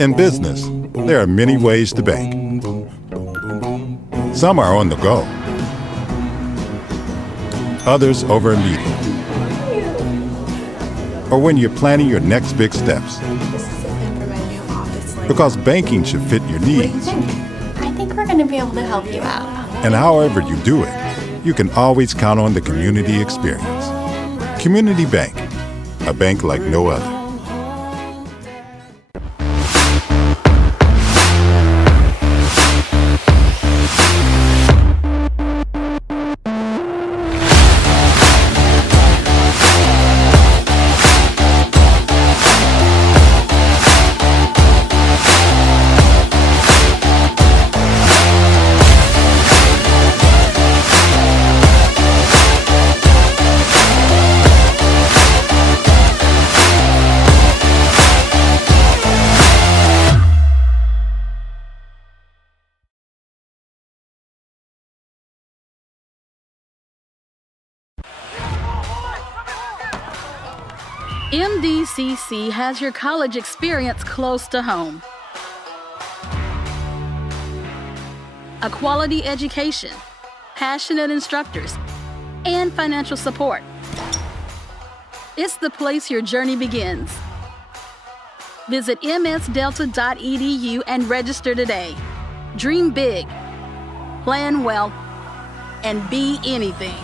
In business, there are many ways to bank. Some are on the go, others over a meeting, or when you're planning your next big steps. Because banking should fit your needs. I think we're going to be able to help you out. And however you do it, you can always count on the community experience. Community Bank, a bank like no other. MDCC has your college experience close to home. A quality education, passionate instructors, and financial support. It's the place your journey begins. Visit msdelta.edu and register today. Dream big, plan well, and be anything.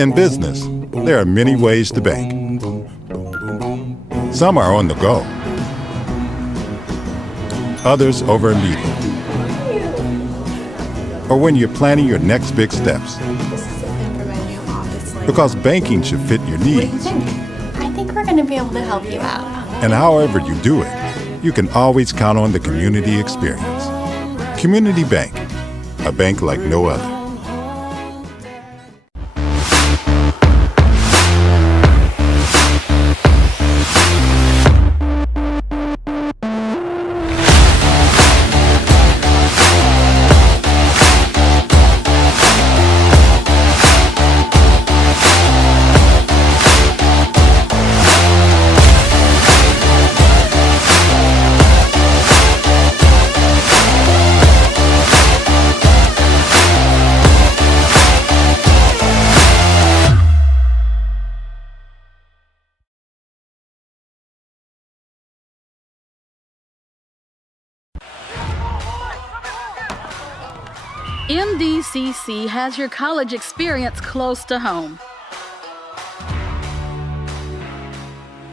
In business, there are many ways to bank. Some are on the go, others over a meeting, or when you're planning your next big steps. Because banking should fit your needs. I think we're going to be able to help you out. And however you do it, you can always count on the community experience. Community Bank, a bank like no other. MDCC has your college experience close to home.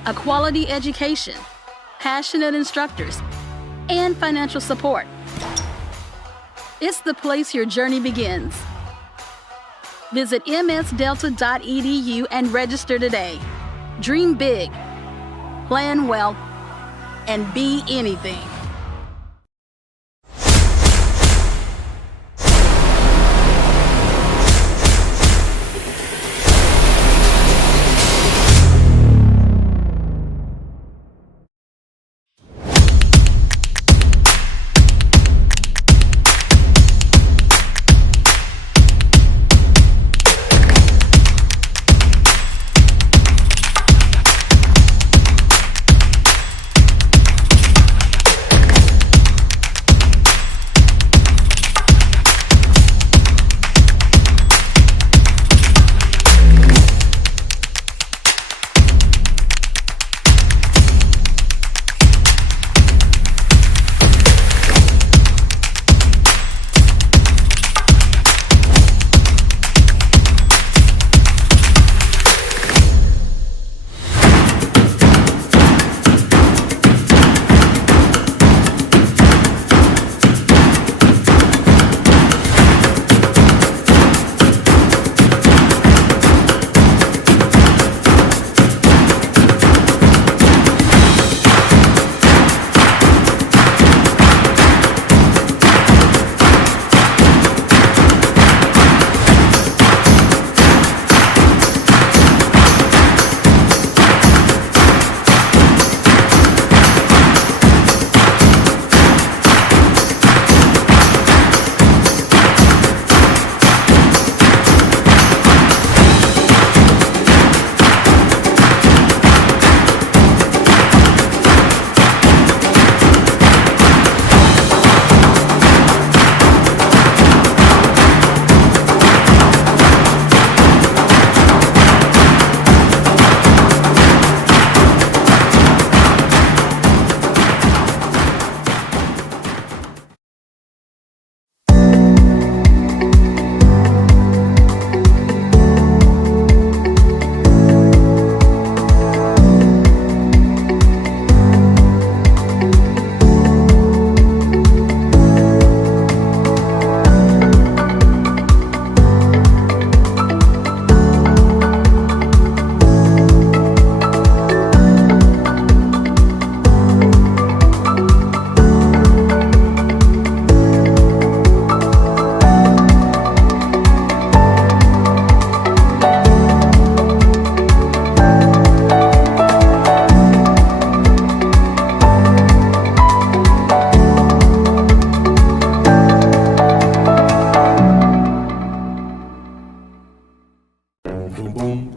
A quality education, passionate instructors, and financial support. It's the place your journey begins. Visit msdelta.edu and register today. Dream big, plan well, and be anything.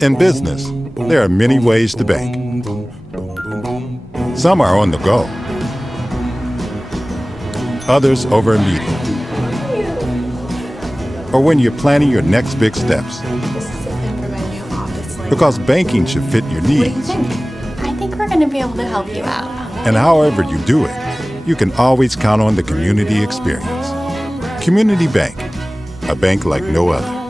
In business, there are many ways to bank. Some are on the go, others over a meeting, or when you're planning your next big steps. Because banking should fit your needs. I think we're going to be able to help you out. And however you do it, you can always count on the community experience. Community Bank, a bank like no other.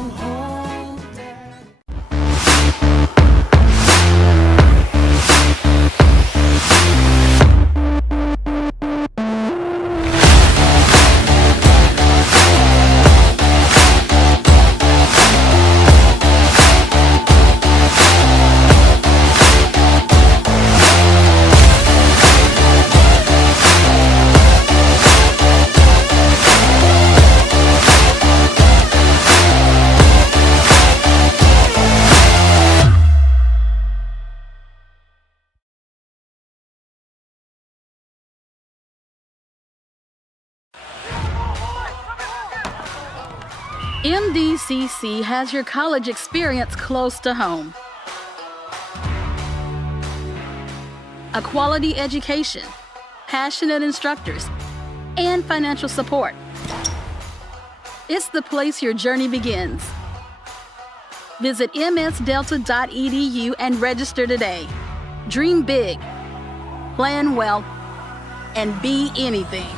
MDCC has your college experience close to home. A quality education, passionate instructors, and financial support. It's the place your journey begins. Visit msdelta.edu and register today. Dream big, plan well, and be anything.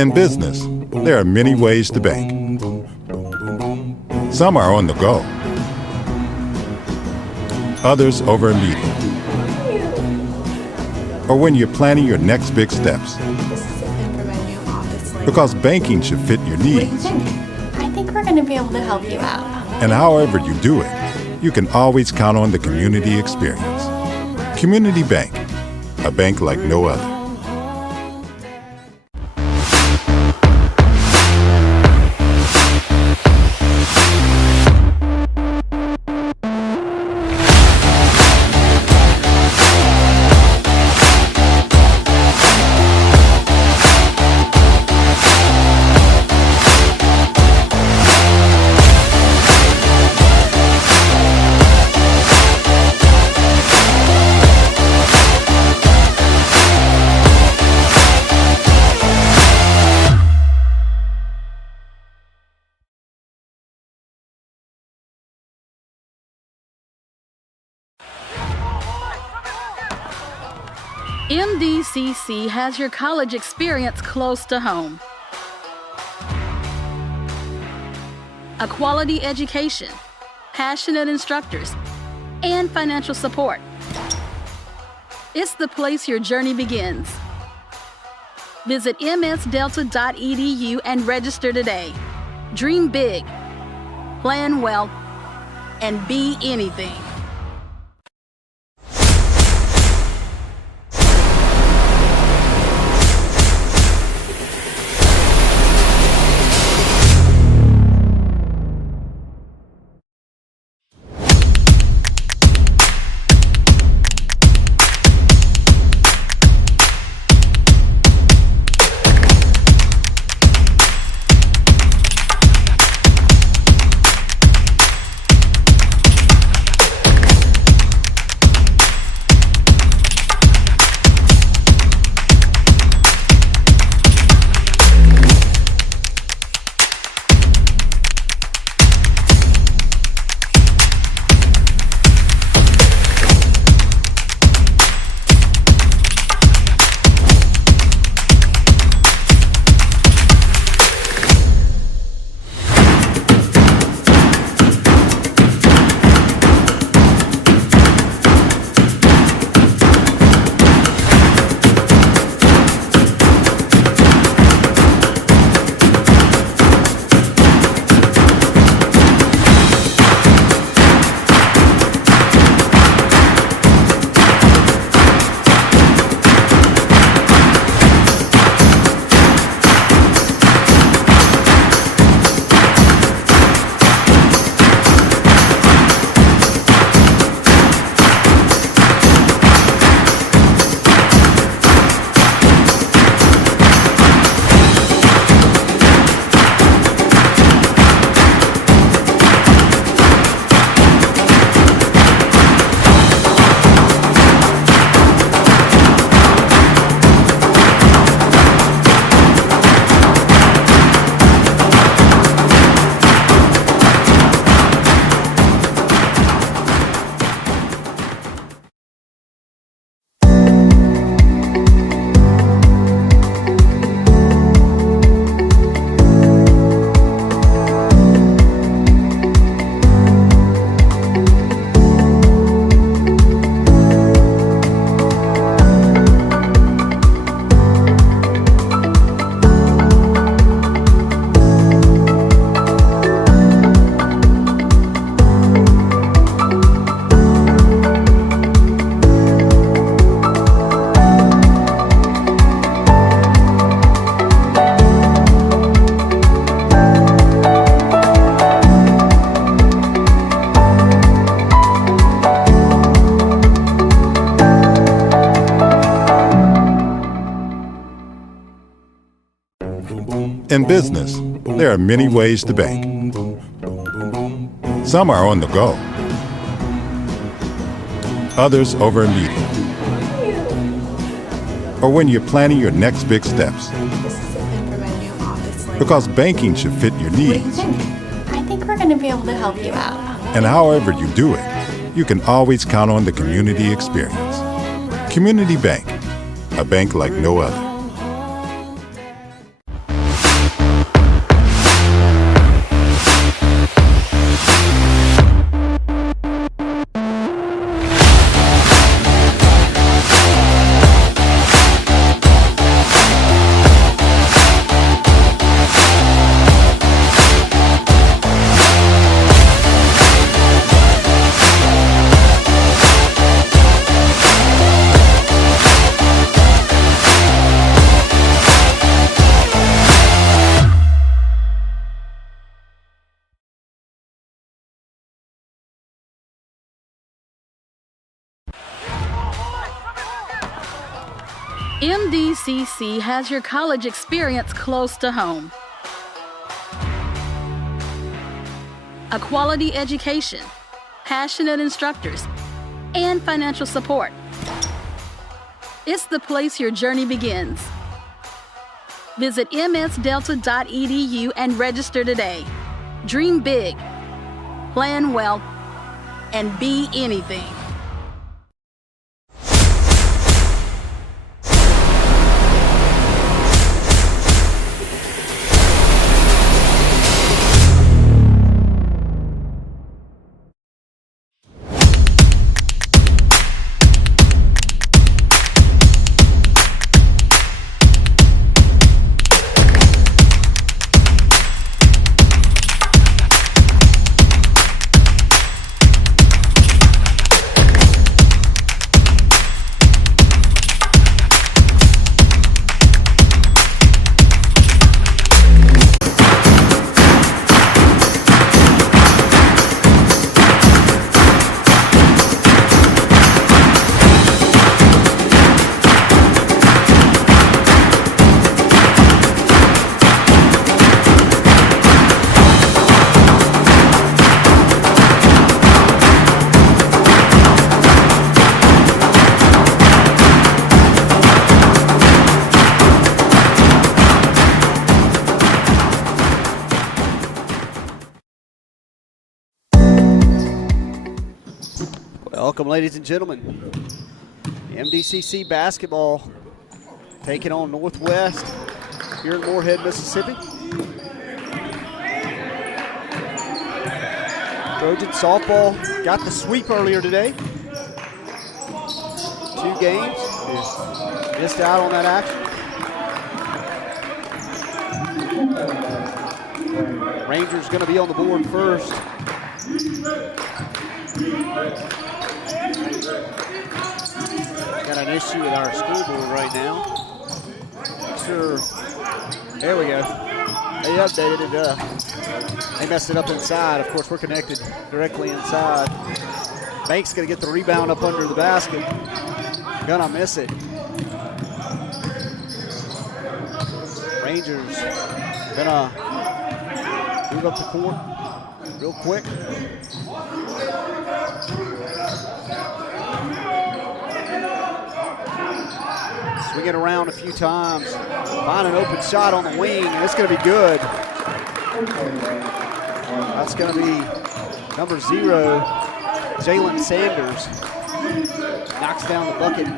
In business, there are many ways to bank. Some are on the go, others over a meeting, or when you're planning your next big steps. Because banking should fit your What do you needs. think? I think we're going to be able to help you out. And however you do it, you can always count on the community experience. Community Bank, a bank like no other. MDCC has your college experience close to home. A quality education, passionate instructors, and financial support. It's the place your journey begins. Visit msdelta.edu and register today. Dream big, plan well, and be anything. In business, there are many ways to bank. Some are on the go, others over a meeting, or when you're planning your next big steps. Because banking should fit your What do you needs. think? I think we're going to be able to help you out. And however you do it, you can always count on the community experience. Community Bank, a bank like no other. MDCC has your college experience close to home. A quality education, passionate instructors, and financial support. It's the place your journey begins. Visit msdelta.edu and register today. Dream big, plan well, and be anything. Welcome, ladies and gentlemen. MDCC basketball taking on Northwest here in Moorhead, Mississippi. Trojan softball got the sweep earlier today. 2 games, missed out on that action. Rangers going to be on the board first. Got an issue with our scoreboard right now. Sure. There we go. They updated it. They messed it up inside. Of course, we're connected directly inside. Banks going to get the rebound up under the basket. Gonna miss it. Rangers gonna move up the court real quick. Swing it around a few times. Find an open shot on the wing, and it's going to be good. That's going to be number 0, Jalen Sanders. Knocks down the bucket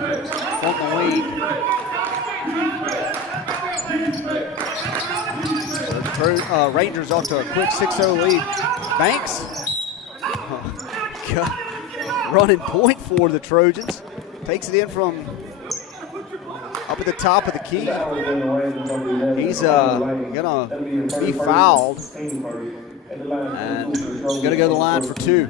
from the wing. So the Rangers off to a quick 6-0 lead. Banks, running point for the Trojans. Takes it in from up at the top of the key. He's gonna be fouled and gonna go to the line for 2.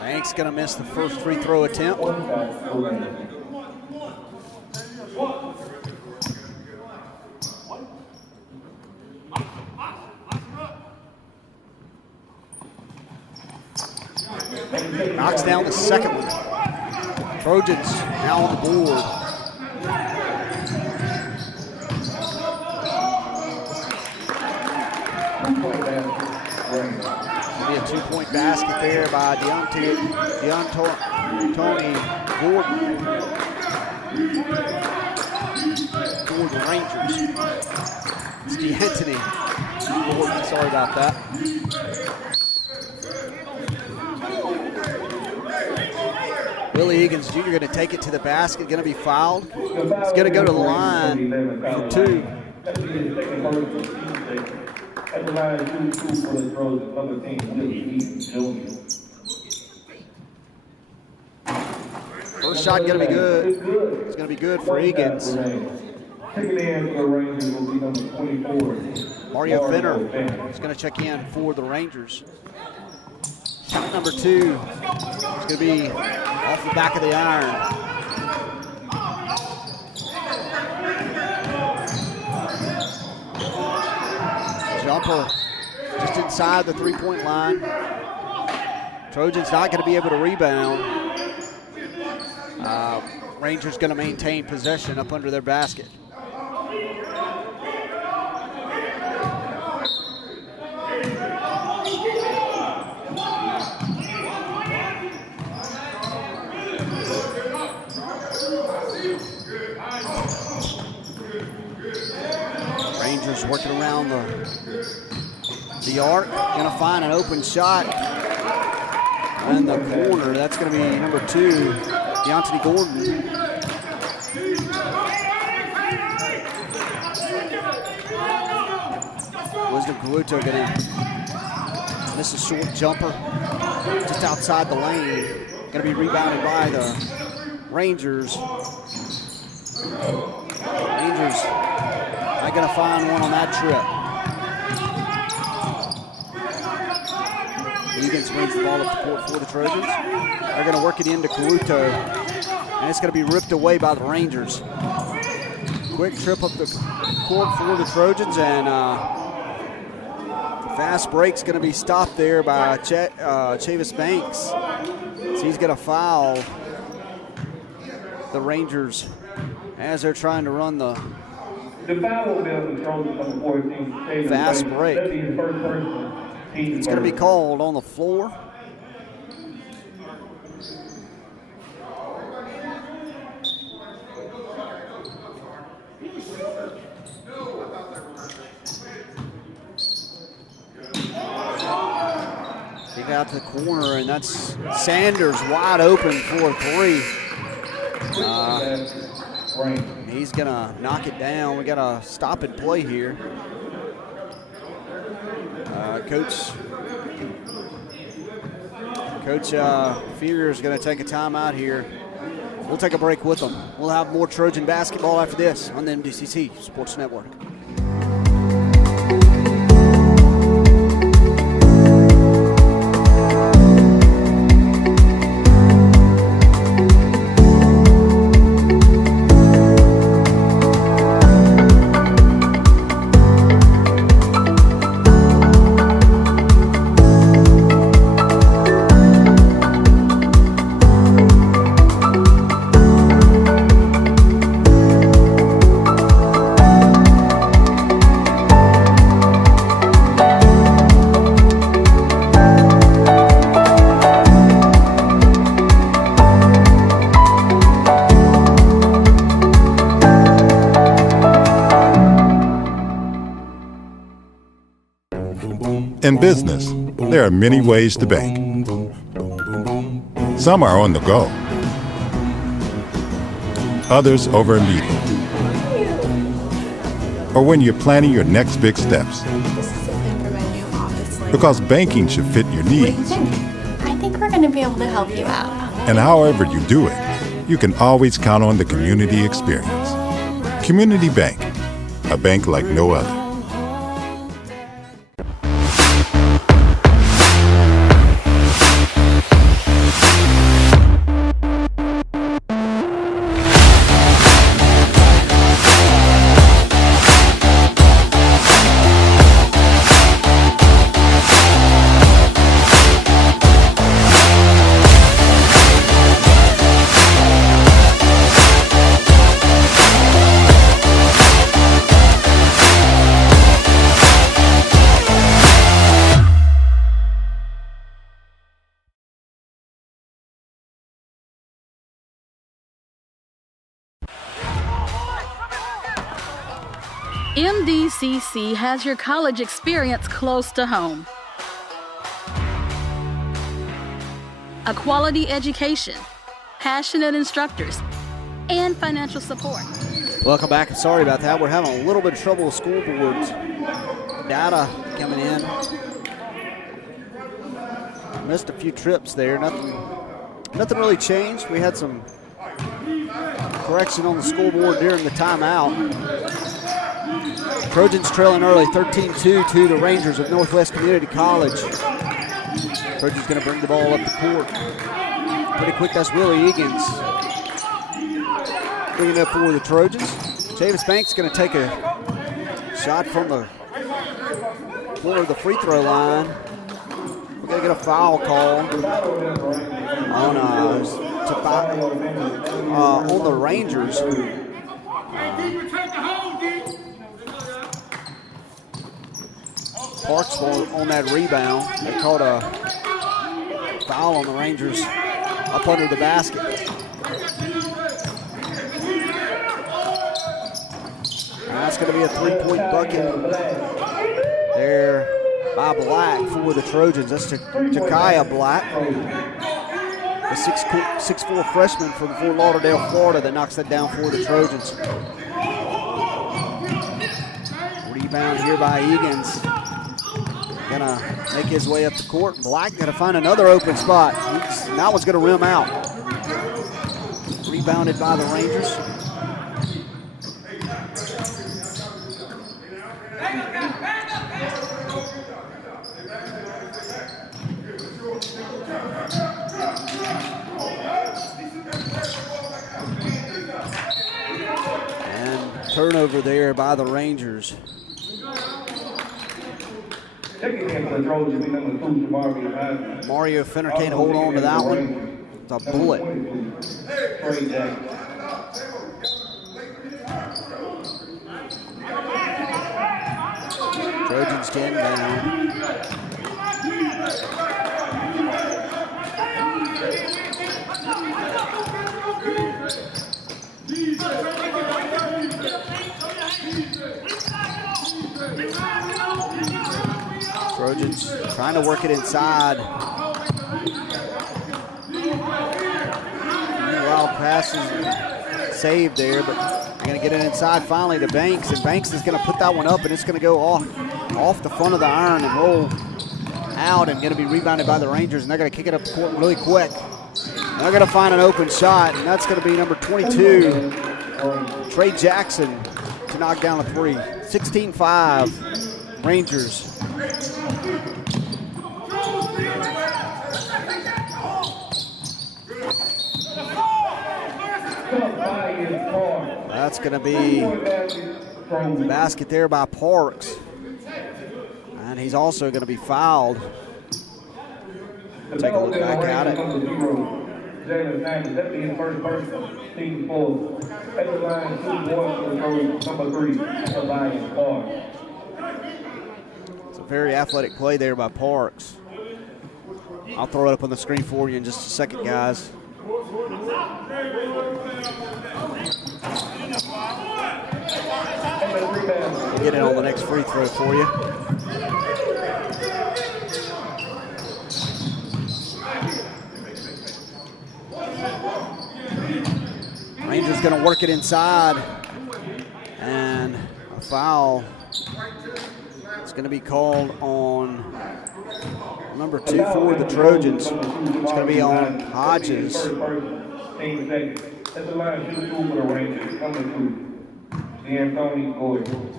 Banks gonna miss the first free throw attempt. Knocks down the second one. Trojans now on the board. It'll be a 2-point basket there by Tony Gordon for the Rangers. It's DeAnthony Gordon, sorry about that. Willie Egan's Jr. going to take it to the basket, going to be fouled. He's going to go to the line for 2. First shot going to be good. It's going to be good for Egan's. Mario Fenner is going to check in for the Rangers. Shot number 2 is going to be off the back of the iron. Jumper inside the three-point line. Trojans not going to be able to rebound. Rangers going to maintain possession up under their basket. Rangers working around the arc, going to find an open shot in the corner. That's going to be number 2, Deontay Gordon. Wisdom Kaluto going to miss a short jumper just outside the lane. Going to be rebounded by the Rangers. Rangers not going to find one on that trip. Egan's brings the ball up the court for the Trojans. They're going to work it into Kaluto, and it's going to be ripped away by the Rangers. Quick trip up the court for the Trojans, and fast break's going to be stopped there by Chavis Banks. So he's going to foul the Rangers as they're trying to run the fast break. It's going to be called on the floor. He got to the corner, and that's Sanders wide open for a 3. He's going to knock it down. We got a stop and play here. Coach Fear is going to take a timeout here. We'll take a break with them. We'll have more Trojan basketball after this on the MDCC Sports Network. In business, there are many ways to bank. Some are on the go. Others over a meeting. Or when you're planning your next big steps. Because banking should fit your needs. I think we're going to be able to help you out. And however you do it, you can always count on the community experience. Community Bank, a bank like no other. MDCC has your college experience close to home. A quality education, passionate instructors, and financial support. Welcome back. Sorry about that. We're having a little bit of trouble with school boards. Data coming in. Missed a few trips there. Nothing really changed. We had some correction on the school board during the timeout. Trojans trailing early, 13-2 to the Rangers of Northwest Community College. Trojans going to bring the ball up the court. Pretty quick, that's Willie Egan's. Bringing it up for the Trojans. Chavis Banks going to take a shot from the corner of the free throw line. We're going to get a foul call on the Rangers. Parks on that rebound. They called a foul on the Rangers up under the basket. That's going to be a three-point bucket there by Black for the Trojans. That's Jakaya Black, the 6'4" freshman from Fort Lauderdale, Florida, that knocks that down for the Trojans. Rebound here by Egan's. Gonna make his way up the court. Black gonna find another open spot. That one's gonna rim out. Rebounded by the Rangers. And turnover there by the Rangers. Mario Fenner can't hold on to that one. It's a bullet. Trojans getting down. Trojans trying to work it inside. Wild passes saved there, but they're going to get it inside finally to Banks, and Banks is going to put that one up, and it's going to go off the front of the iron and roll out, and going to be rebounded by the Rangers, and they're going to kick it up the court really quick. And they're going to find an open shot, and that's going to be number 22, Trey Jackson, to knock down a three. 16-5, Rangers. That's going to be the basket there by Parks. And he's also going to be fouled. Take a look back at it. It's a very athletic play there by Parks. I'll throw it up on the screen for you in just a second, guys. We'll get it on the next free throw for you. Rangers going to work it inside, and a foul is going to be called on number 2 for the Trojans. It's going to be on Hodges. That's the line shoot for the Rangers. Number 2, Anthony Gordon.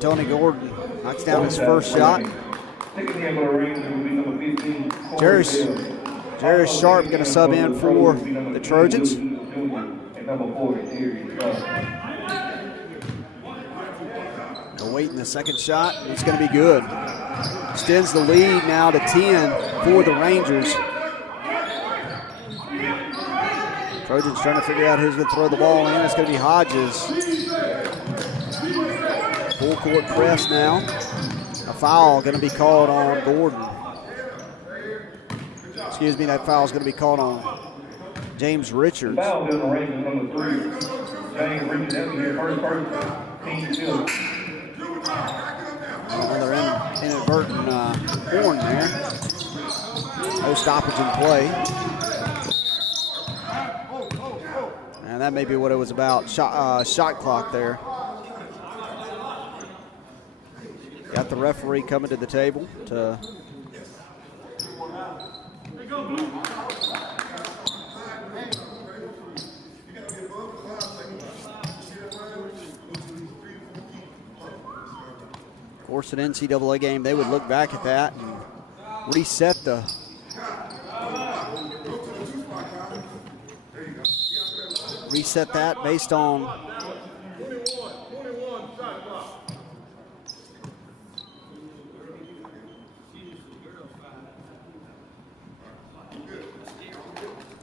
Tony Gordon knocks down his first shot. Jerry Sharp going to sub in for the Trojans. Awaiting the second shot. It's going to be good. Extends the lead now to 10 for the Rangers. Trojans trying to figure out who's going to throw the ball in. It's going to be Hodges. Full court press now. A foul going to be called on Gordon. Excuse me, that foul is going to be called on James Richards. Foul on the Rangers number 3. James Richards, that's your first person. Team still. Another inadvertent horn there. No stoppage in play. And that may be what it was about. Shot clock there. Got the referee coming to the table to of course, an NCAA game, they would look back at that and reset that based on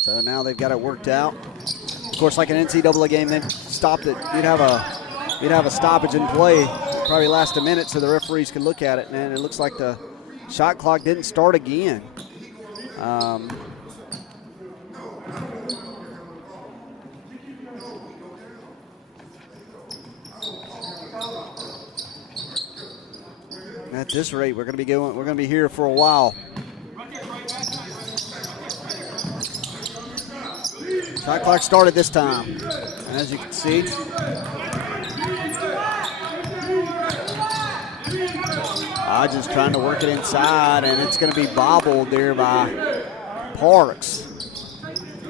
So now they've got it worked out. Of course, like an NCAA game, they'd stopped it. You'd have a stoppage in play, probably last a minute, so the referees can look at it. And it looks like the shot clock didn't start again. At this rate, we're going to be here for a while. Shot clock started this time. And as you can see, Hodges trying to work it inside, and it's going to be bobbled there by Parks.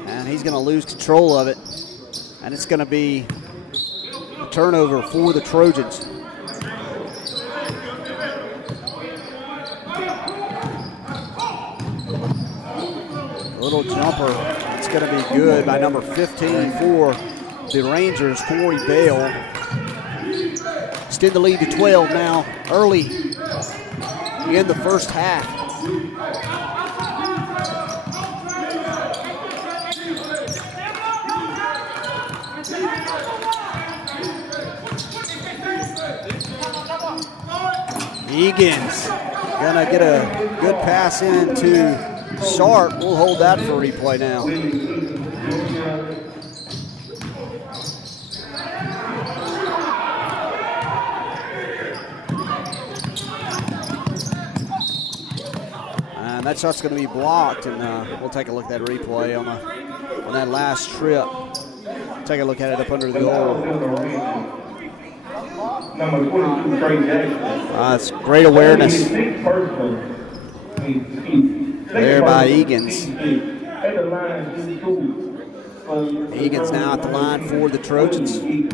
And he's going to lose control of it. And it's going to be a turnover for the Trojans. Little jumper. It's going to be good by number 15 for the Rangers, Corey Bale. Extend the lead to 12 now, early in the first half. Egan's going to get a good pass into Sharp. We'll hold that for replay now. And that shot's going to be blocked, and we'll take a look at that replay on that last trip. Take a look at it up under the goal. It's great awareness there by Egan's. Egan's now at the line for the Trojans. And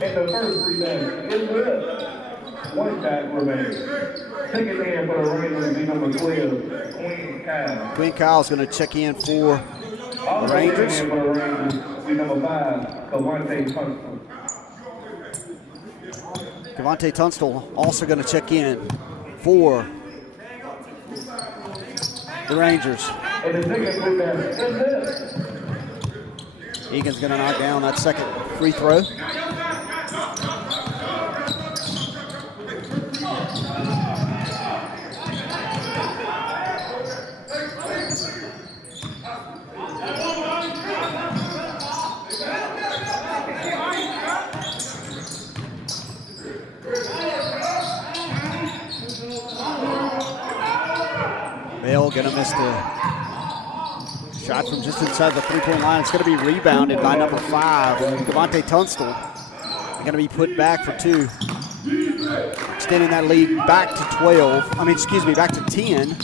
the first rebound is good. One shot remaining. Take it in for the Rangers, be number 12, Quinn Kyle. Quinn Kyle's going to check in for the Rangers. For the Rangers, be number 5, Cavante Tunstall. Cavante Tunstall also going to check in for the Rangers. And the second rebound is good. Egan's going to knock down that second free throw. Bale going to miss the shot from just inside the three-point line. It's going to be rebounded by number 5, Cavante Tunstall. They're going to be put back for 2. Extending that lead back to 12. Back to 10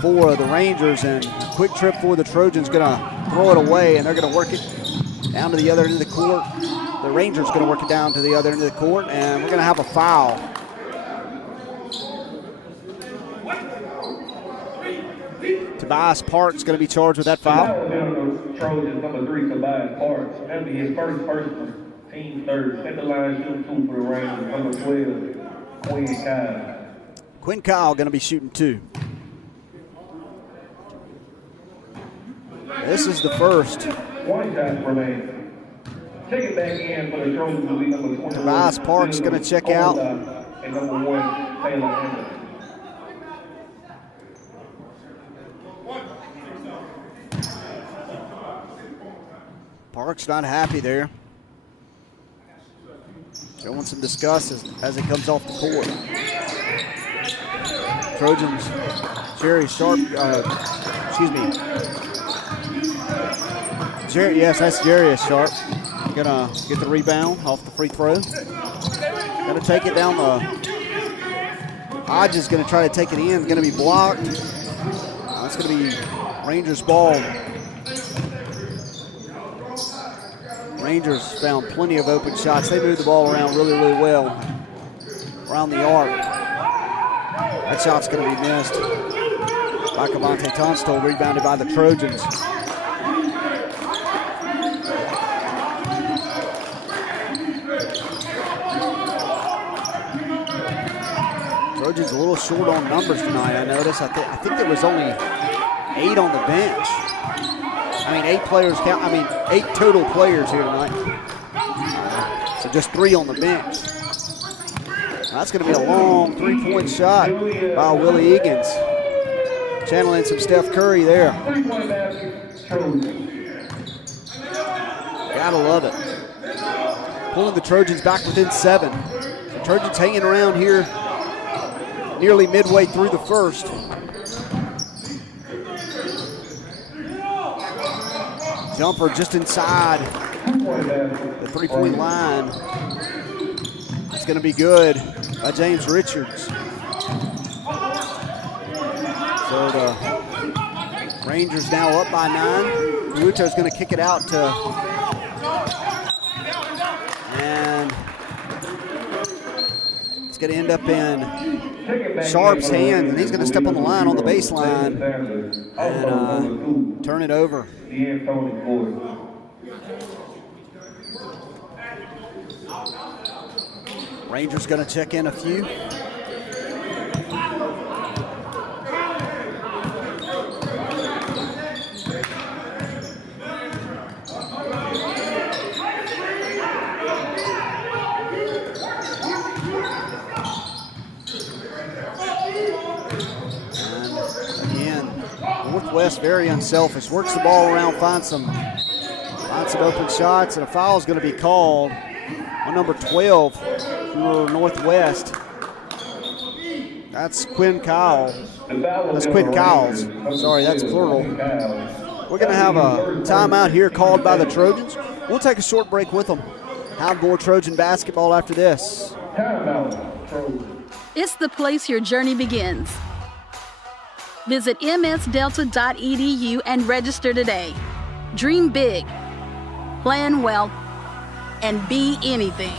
for the Rangers. And quick trip for the Trojans, going to throw it away, and they're going to work it down to the other end of the court. The Rangers going to work it down to the other end of the court, and we're going to have a foul. Tobias Parks going to be charged with that foul. Trojans, number 3, Tobias Parks. That'll be his first personal, team third. At the line, shooting 2 for the Rangers, number 12, Quinn Kyle. Quinn Kyle going to be shooting 2. This is the first. One shot remaining. Take it back in for the Trojans, will be number 21. Tobias Parks going to check out. And number 1, Taylor Anderson. Parks not happy there. Showing some disgust as it comes off the court. Trojans, Jerry Sharp, yes, that's Jarius Sharp. Gonna get the rebound off the free throw. Gonna take it down the. Hodges gonna try to take it in. Gonna be blocked. That's gonna be Rangers ball. Rangers found plenty of open shots. They moved the ball around really, really well around the arc. That shot's going to be missed by Cavante Tunstall, rebounded by the Trojans. Trojans a little short on numbers tonight, I noticed. I think there was only 8 on the bench. I mean, 8 players count. I mean, 8 total players here tonight. So just 3 on the bench. That's going to be a long 3-point shot by Willie Egan's. Channeling some Steph Curry there. Gotta love it. Pulling the Trojans back within 7. The Trojans hanging around here nearly midway through the first. Jumper just inside the 3-point line. It's going to be good by James Richards. So the Rangers now up by 9. Kaluto's going to kick it out to, and it's going to end up in Sharp's hands, and he's going to step on the line on the baseline and turn it over. Rangers going to check in a few. Northwest very unselfish. Works the ball around, finds some open shots, and a foul is going to be called on number 12 for Northwest. That's Quinn Kyle. That's Quinn Kyles. Sorry, that's plural. We're going to have a timeout here called by the Trojans. We'll take a short break with them. Have more Trojan basketball after this. It's the place your journey begins. Visit msdelta.edu and register today. Dream big, plan well, and be anything.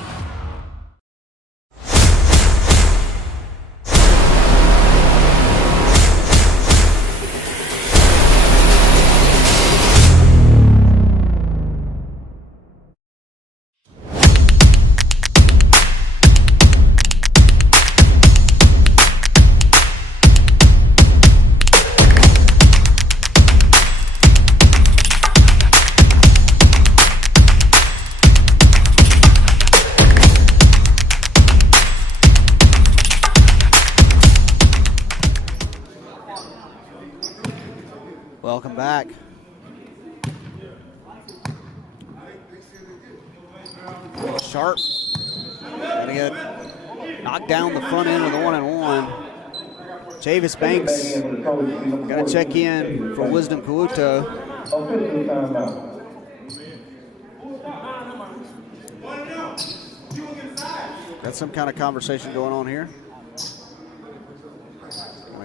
Welcome back. Sharp. Gonna get knocked down the front end with a 1-and-1. Chavis Banks gonna check in for Wisdom Kaluto. Got some kind of conversation going on here.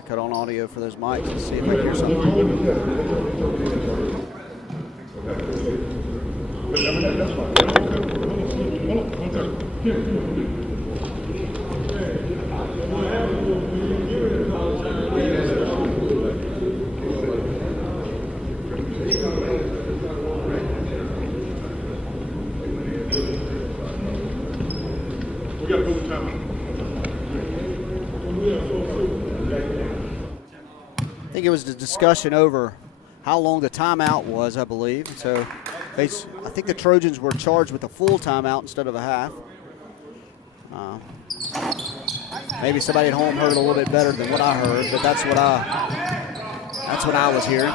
Cut on audio for those mics and see if I can hear something. We got to go to time. I think it was the discussion over how long the timeout was, I believe. So I think the Trojans were charged with a full timeout instead of a half. Maybe somebody at home heard it a little bit better than what I heard, but that's what I was hearing.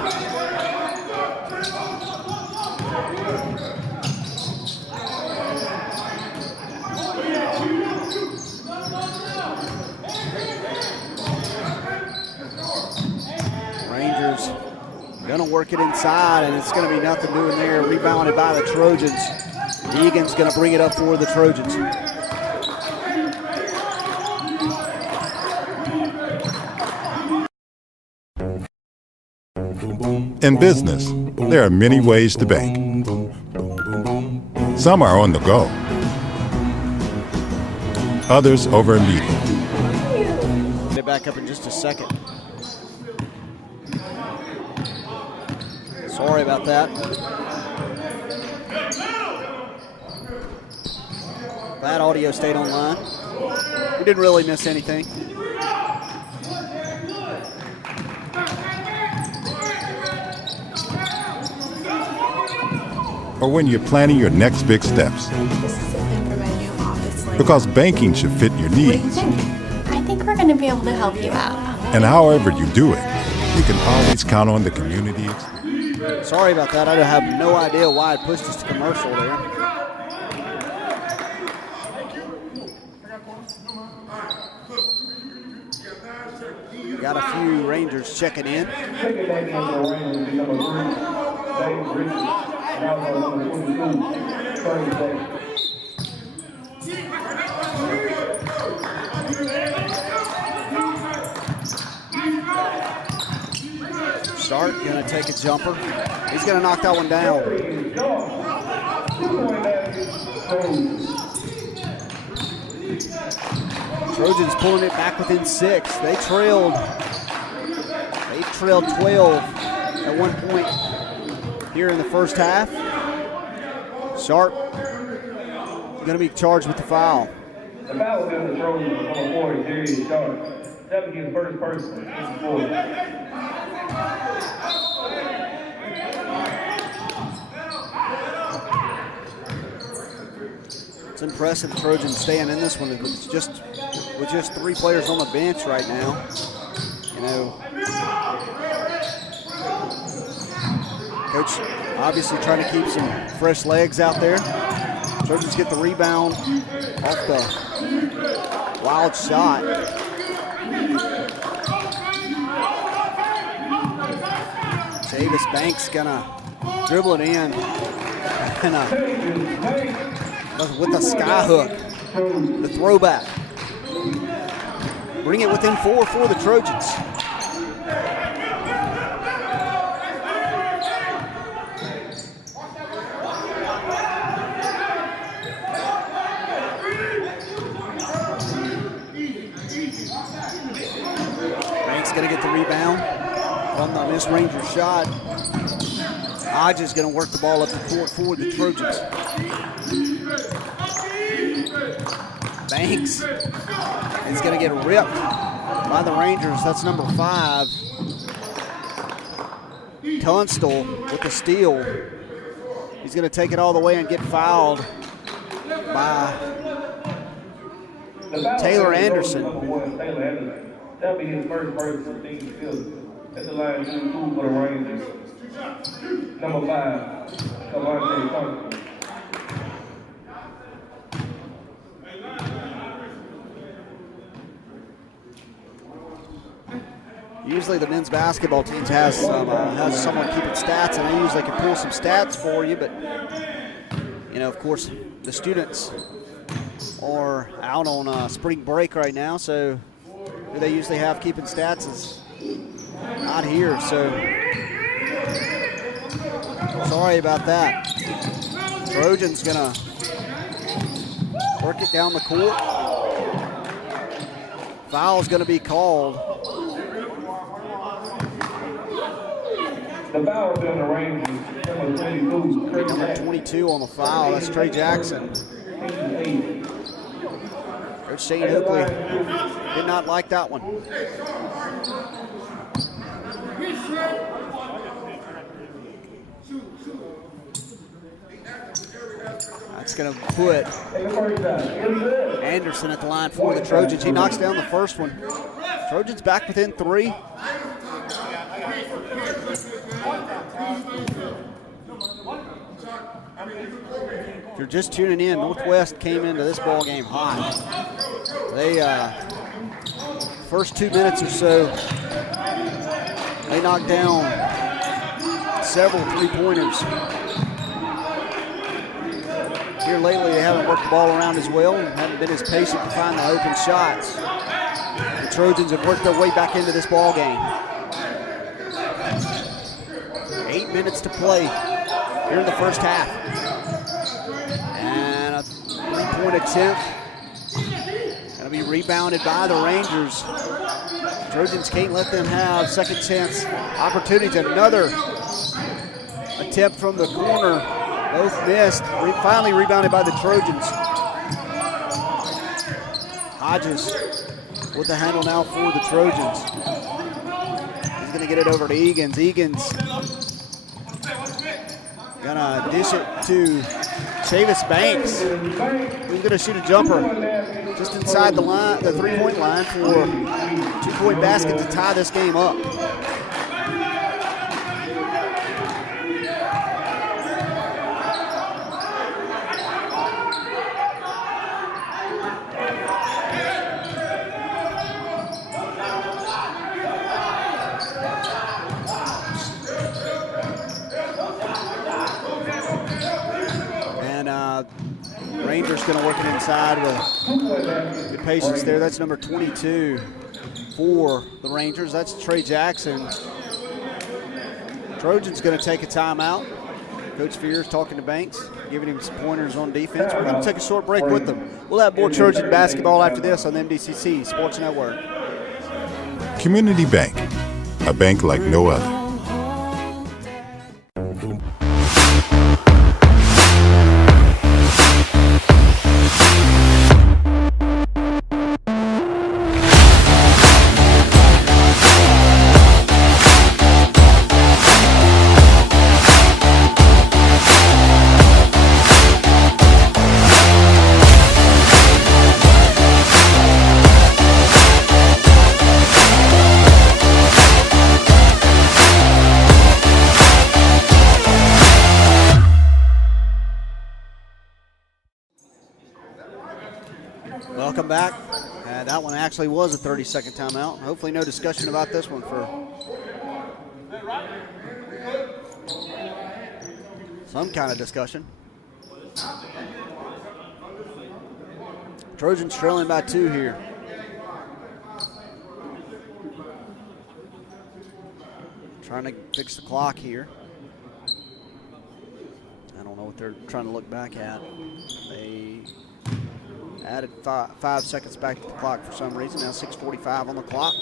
Rangers gonna work it inside, and it's gonna be nothing doing there. Rebounded by the Trojans. Egan's gonna bring it up for the Trojans. In business, there are many ways to bank. Some are on the go. Others over a meeting. Get back up in just a second. Sorry about that. That audio stayed online. We didn't really miss anything. or when you're planning your next big steps. This is the thing for my new office. Because banking should fit your What do you needs. think? I think we're going to be able to help you out. And however you do it, you can always count on the community experience. Sorry about that. I have no idea why I pushed us to commercial there. Got a few Rangers checking in. Second back in for the Rangers is number 3, James Richards. And also number 22, Trey Jackson. Sharp gonna take a jumper. He's gonna knock that one down. Trojans pulling it back within 6. They trailed 12 at one point here in the first half. Sharp gonna be charged with the foul. The foul was on the Trojans on number 40, Darius Sharp. That became the first person. This is 4. It's impressive the Trojans staying in this one with just 3 players on the bench right now. You know, Coach obviously trying to keep some fresh legs out there. Trojans get the rebound off the wild shot. Davis Banks gonna dribble it in and with a sky hook, the throwback. Bring it within 4 for the Trojans. Banks gonna get the rebound from the missed Ranger shot. Hodge is gonna work the ball up the court for the Trojans. Banks is going to get ripped by the Rangers. That's number 5. Tunstall with the steal. He's going to take it all the way and get fouled by Taylor Anderson. That'll be his first person team field. At the line, 2 for the Rangers. Number 5, Cavante Tunstall. Usually the men's basketball teams has someone keeping stats, and they usually can pull some stats for you, but you know, of course, the students are out on spring break right now, so who they usually have keeping stats is not here, so sorry about that. Trojans gonna work it down the court. Foul's gonna be called. The foul is on the Rangers. Number 22 on the foul. That's Trey Jackson. Coach Shane Hookley did not like that one. That's going to put Anderson at the line for the Trojans. He knocks down the first one. Trojans back within 3. If you're just tuning in, Northwest came into this ball game hot. They first 2 minutes or so, they knocked down several 3-pointers. Here lately, they haven't worked the ball around as well and haven't been as patient to find the open shots. The Trojans have worked their way back into this ball game. 8 minutes to play here in the first half. And a 3-point attempt. Going to be rebounded by the Rangers. Trojans can't let them have second chance opportunities. Another attempt from the corner. Both missed. Finally rebounded by the Trojans. Hodges with the handle now for the Trojans. He's going to get it over to Egan's. Egan's Gonna dish it to Chavis Banks, who's gonna shoot a jumper just inside the line, the three-point line for a two-point basket to tie this game up. Rangers going to work it inside with good patience there. That's number 22 for the Rangers. That's Trey Jackson. Trojans going to take a timeout. Coach Fears talking to Banks, giving him some pointers on defense. We're going to take a short break with them. We'll have more Trojan basketball after this on the MDCC Sports Network. Community Bank, a bank like no other. Welcome back. That one actually was a 30-second timeout. Hopefully no discussion about this one for some kind of discussion. Trojans trailing by 2 here. Trying to fix the clock here. I don't know what they're trying to look back at. They added 5 seconds back to the clock for some reason. Now 6:45 on the clock.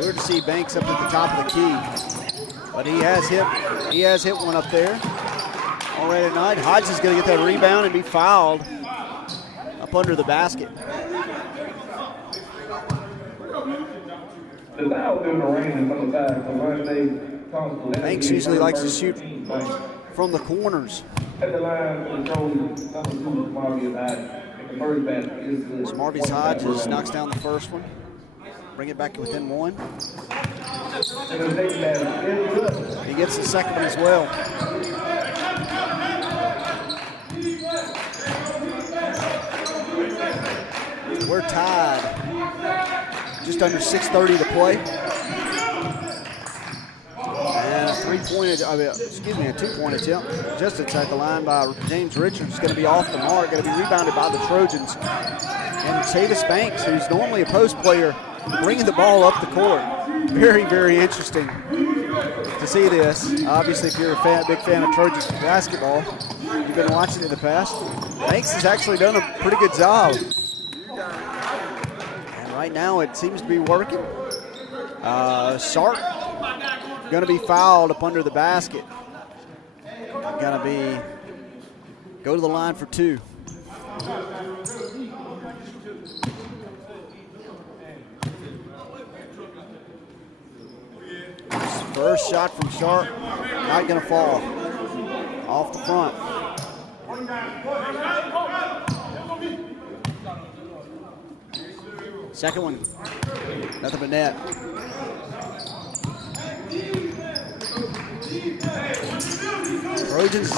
Weird to see Banks up at the top of the key, but he has hit one up there already tonight. Hodges is going to get that rebound and be fouled up under the basket. Banks usually likes to shoot from the corners. Marvis Hodges knocks down the first one. Bring it back within 1. He gets the second one as well. We're tied. Just under 6:30 to play. And a 2-point attempt just inside the line by James Richards. Going to be off the mark, going to be rebounded by the Trojans. And Chavis Banks, who's normally a post player, bringing the ball up the court. Very, very interesting to see this. Obviously, if you're a big fan of Trojans basketball, you've been watching it in the past. Banks has actually done a pretty good job. Right now it seems to be working. Sharp going to be fouled up under the basket. Going to go to the line for 2. First shot from Sharp, not going to fall. Off the front. Second one, nothing but net. Trojans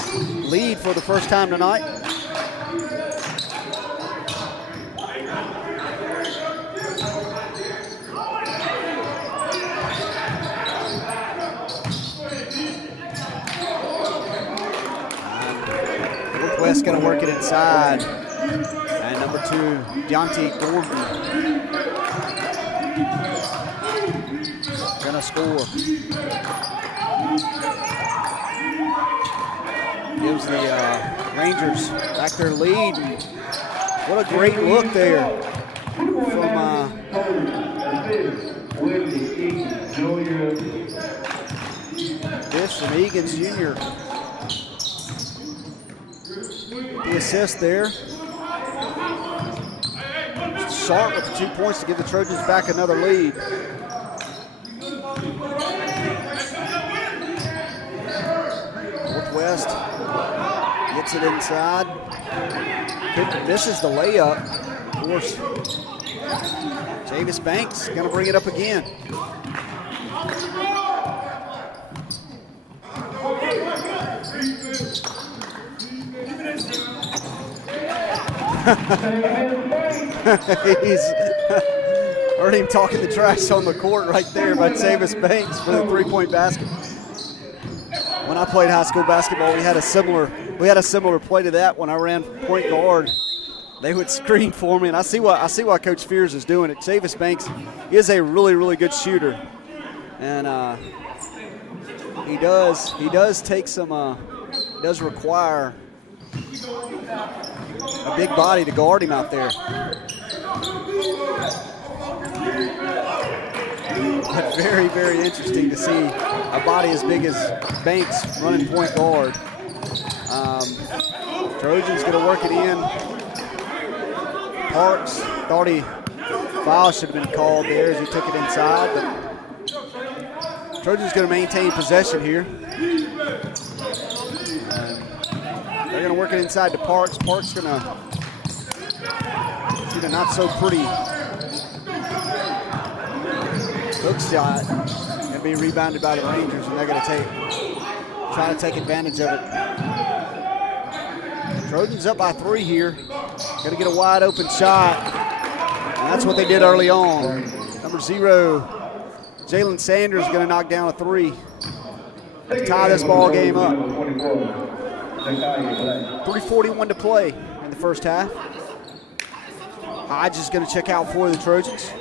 lead for the first time tonight. Northwest going to work it inside. And number 2, Deontay Gordon. Gonna score. Gives the Rangers back their lead. What a great look there from this from Egan's Jr. The assist there. Sharp with the 2 points to give the Trojans back another lead. Northwest gets it inside. Misses the layup. Of course, Davis Banks going to bring it up again. He's heard him talking the trash on the court right there by Davis Banks for the 3-point basket. When I played high school basketball, we had a similar play to that when I ran point guard. They would screen for me, and I see why Coach Fears is doing it. Davis Banks is a really, really good shooter, and he does take some does require a big body to guard him out there. But very, very interesting to see a body as big as Banks running point guard. Trojans going to work it in. Parks thought foul should have been called there as he took it inside, but Trojans going to maintain possession here. They're going to work it inside to Parks. Parks going to shoot a not so pretty hook shot and be rebounded by the Rangers, and they're going to try to take advantage of it. Trojans up by 3 here. Going to get a wide open shot, and that's what they did early on. Number 0, Jalen Sanders is going to knock down a 3 to tie this ball game up. 3:41 to play in the first half. Hodge is going to check out for the Trojans.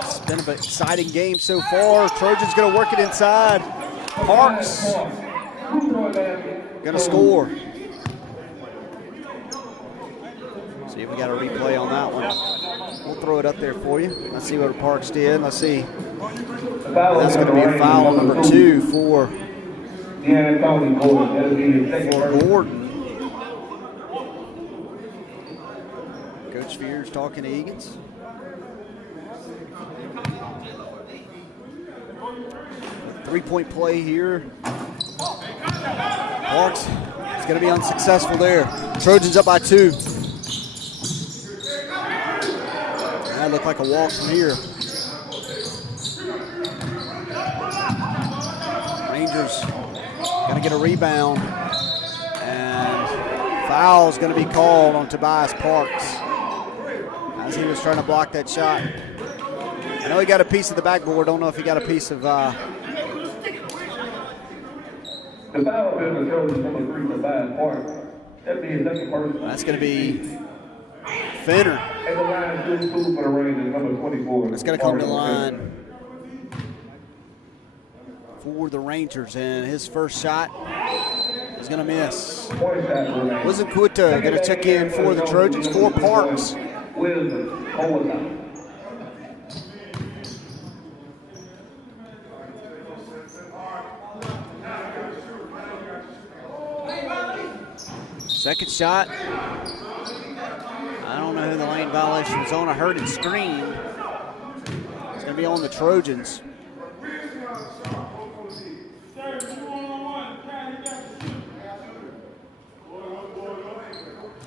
It's been an exciting game so far. Trojans going to work it inside. Parks going to score. See if we got a replay on that one. We'll throw it up there for you. Let's see what Parks did. Let's see. That's going to be a foul number 2 for Gordon. Coach Fears talking to Egan's. Three-point play here. Parks is going to be unsuccessful there. Trojans up by 2. That looked like a walk from here. Rangers going to get a rebound, and foul is going to be called on Tobias Parks as he was trying to block that shot. I know he got a piece of the backboard. Don't know if he got a piece of The foul is the Trojans number 3, Tobias Parks. That'd be his second person. That's going to be Fenner. And the line is 2 for the Rangers, number 24. It's going to come to line for the Rangers, and his first shot is going to miss. Wizenkuta going to check in for the Trojans for Parks. Second shot. I don't know who the lane violation was on. I heard it scream. It's going to be on the Trojans.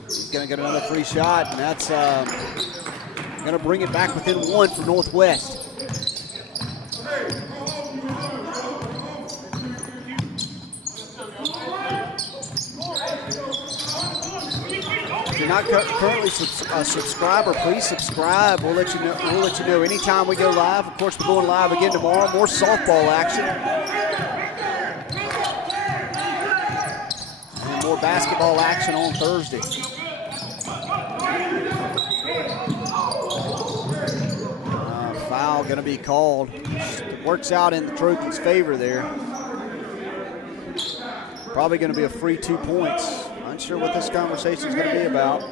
He's going to get another free shot, and that's going to bring it back within 1 for Northwest. If you're not currently a subscriber, please subscribe. We'll let you know anytime we go live. Of course, we're going live again tomorrow. More softball action. And more basketball action on Thursday. Foul Foul going to be called. Works out in the Trojans' favor there. Probably going to be a free 2 points. Unsure what this conversation is going to be about.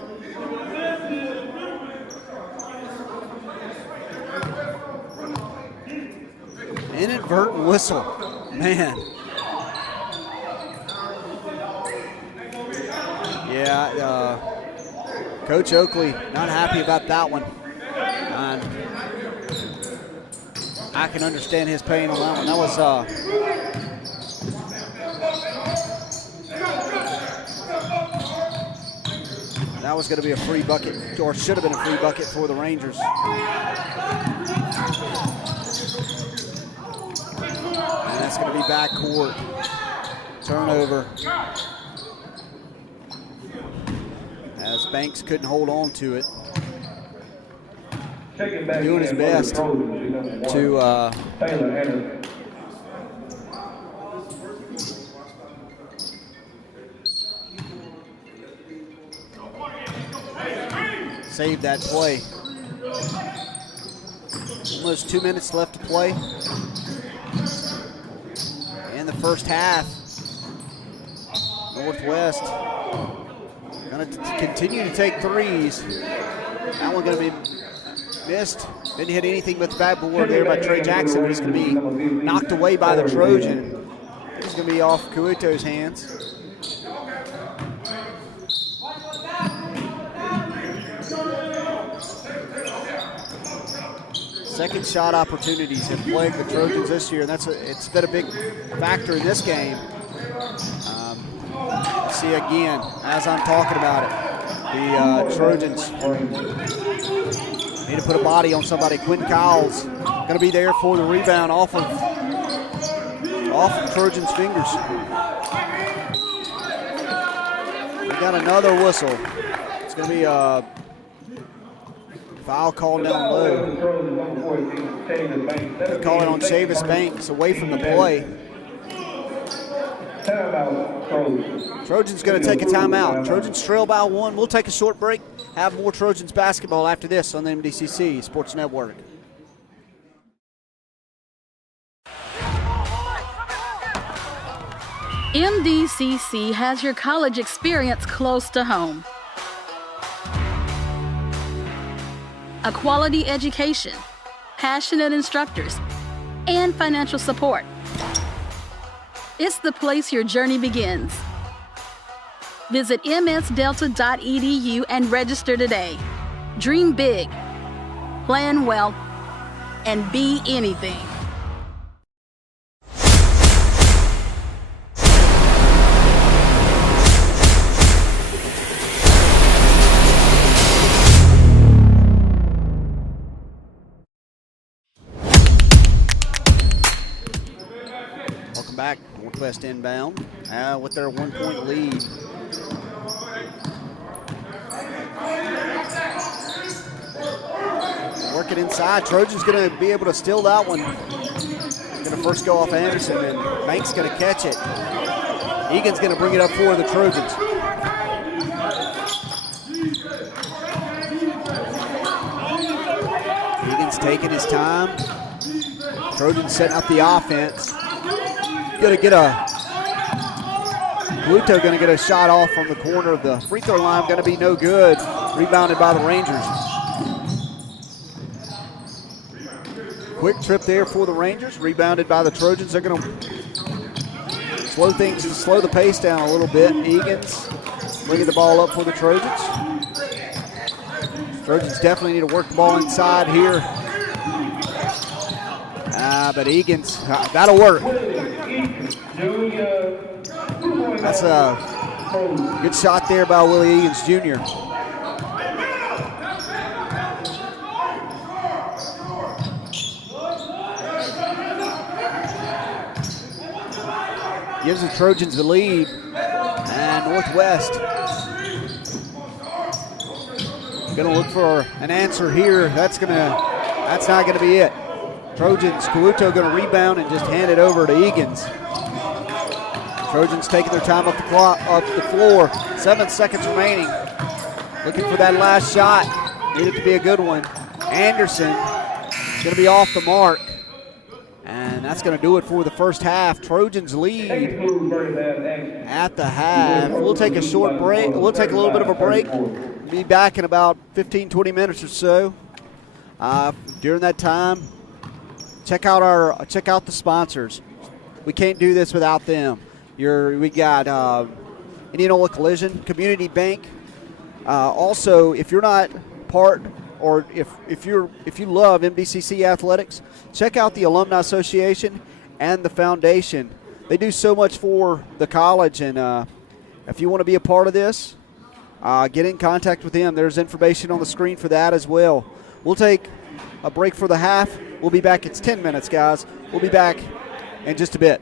Inadvertent whistle. Man. Yeah, Coach Oakley not happy about that one. And I can understand his pain on that one. That was going to be a free bucket, or should have been a free bucket for the Rangers. And that's going to be backcourt. Turnover. As Banks couldn't hold on to it. Doing his best to save that play. Almost 2 minutes left to play in the first half. Northwest going to continue to take threes. That one going to be missed. Didn't hit anything but the backboard there by Trey Jackson. He's going to be knocked away by the Trojan. He's going to be off Kuito's hands. Second shot opportunities have plagued the Trojans this year, and it's been a big factor in this game. See again, as I'm talking about it, the Trojans need to put a body on somebody. Quinn Cowles going to be there for the rebound off of Trojans' fingers. We got another whistle. It's going to be a foul called down low. They call it on Chavis Banks away from the play. Trojans going to take a timeout. Trojans trail by one. We'll take a short break. Have more Trojans basketball after this on the MDCC Sports Network. MDCC has your college experience close to home. A quality education, passionate instructors, and financial support. It's the place your journey begins. Visit msdelta.edu and register today. Dream big, plan well, and be anything. Welcome back, Northwest inbound with their 1 point lead. Work it inside. Trojans going to be able to steal that one. Going to first go off Anderson, and Banks going to catch it. Egan's going to bring it up for the Trojans. Egan's taking his time. Trojans setting up the offense. Going to get Pluto going to get a shot off from the corner of the free throw line. Going to be no good. Rebounded by the Rangers. Quick trip there for the Rangers. Rebounded by the Trojans. They're going to slow the pace down a little bit. Egan's bringing the ball up for the Trojans. Trojans definitely need to work the ball inside here. But Egan's, that'll work. That's a good shot there by Willie Egan's Jr. Gives the Trojans the lead, and Northwest gonna look for an answer here. That's not gonna be it. Trojans, Kaluto gonna rebound and just hand it over to Egan's. Trojans taking their time up the floor. 7 seconds remaining. Looking for that last shot. Need it to be a good one. Anderson going to be off the mark. And that's going to do it for the first half. Trojans lead at the half. We'll take a short break. We'll take a little bit of a break. Be back in about 15, 20 minutes or so. During that time, check out the sponsors. We can't do this without them. We got Indianola Collision, Community Bank. Also, if you're not part, or if you love MDCC athletics, check out the Alumni Association and the foundation. They do so much for the college, and if you want to be a part of this, get in contact with them. There's information on the screen for that as well. We'll take a break for the half. We'll be back. It's 10 minutes, guys. We'll be back in just a bit.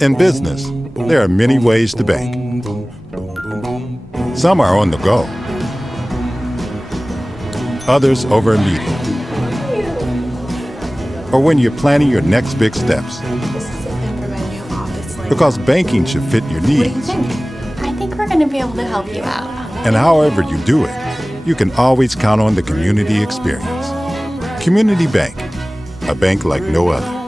In business, there are many ways to bank. Some are on the go. Others over a meeting. Or when you're planning your next big steps. This is a thing for my new office. Because banking should fit your What do you needs. think? I think we're going to be able to help you out. And however you do it, you can always count on the community experience. Community Bank, a bank like no other.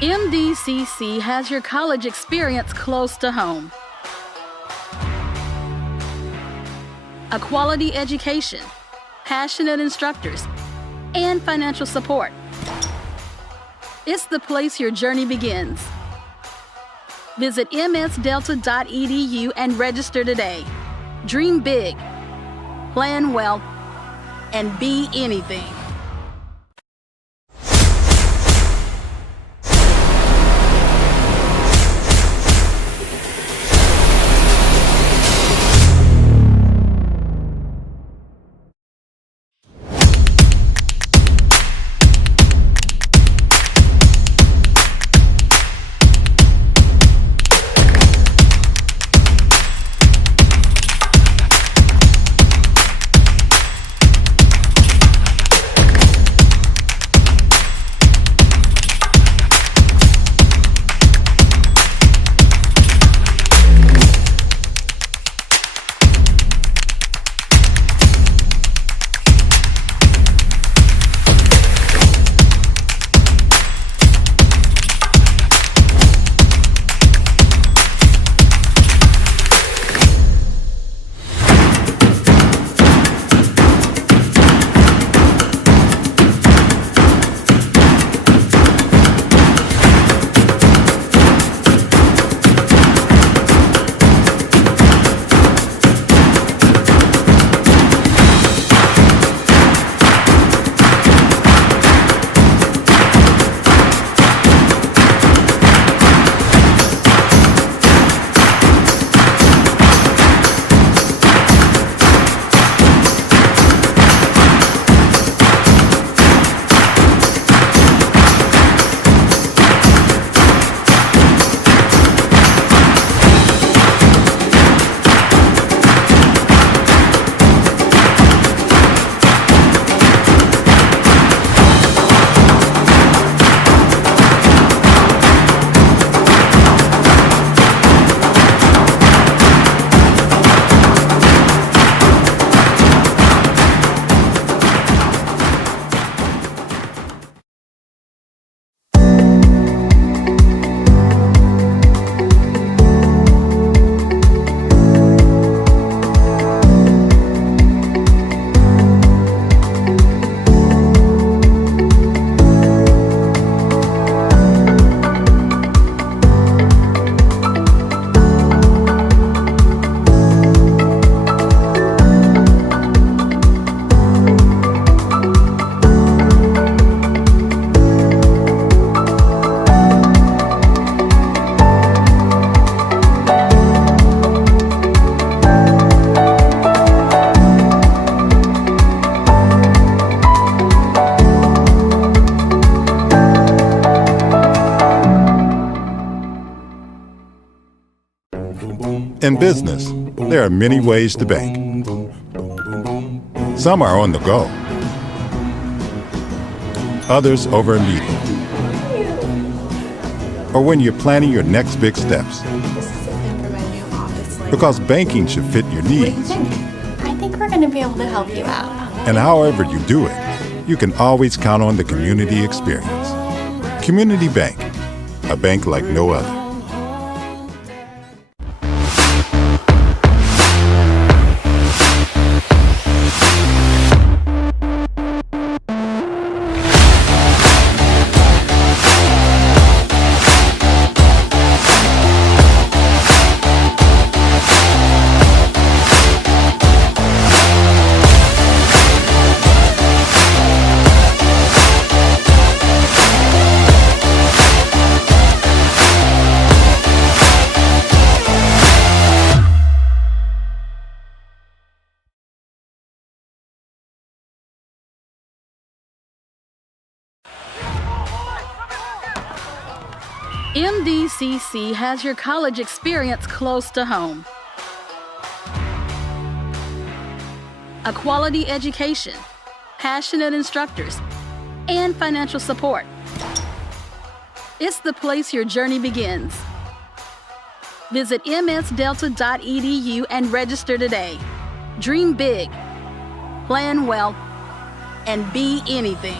MDCC has your college experience close to home. A quality education, passionate instructors, and financial support. It's the place your journey begins. Visit msdelta.edu and register today. Dream big, plan well, and be anything. In business, there are many ways to bank. Some are on the go, others over a meeting, or when you're planning your next big steps. This is a thing for my new office. Because banking should fit your What do you needs. think? I think we're going to be able to help you out. And however you do it, you can always count on the community experience. Community Bank, a bank like no other. MDCC has your college experience close to home. A quality education, passionate instructors, and financial support. It's the place your journey begins. Visit msdelta.edu and register today. Dream big, plan well, and be anything.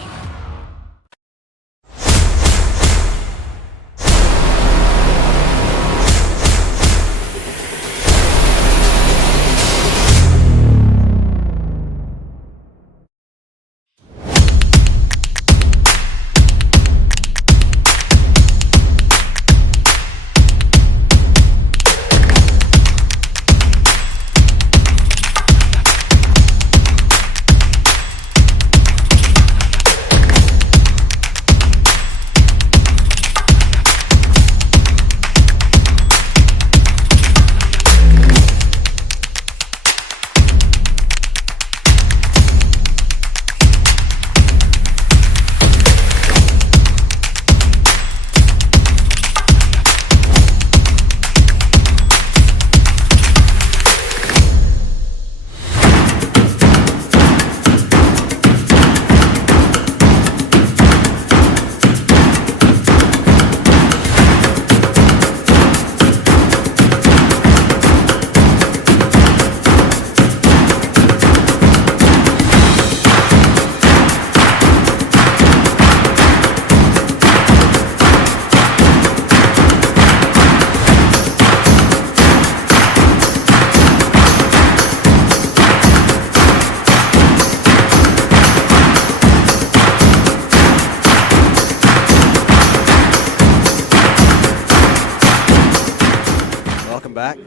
back.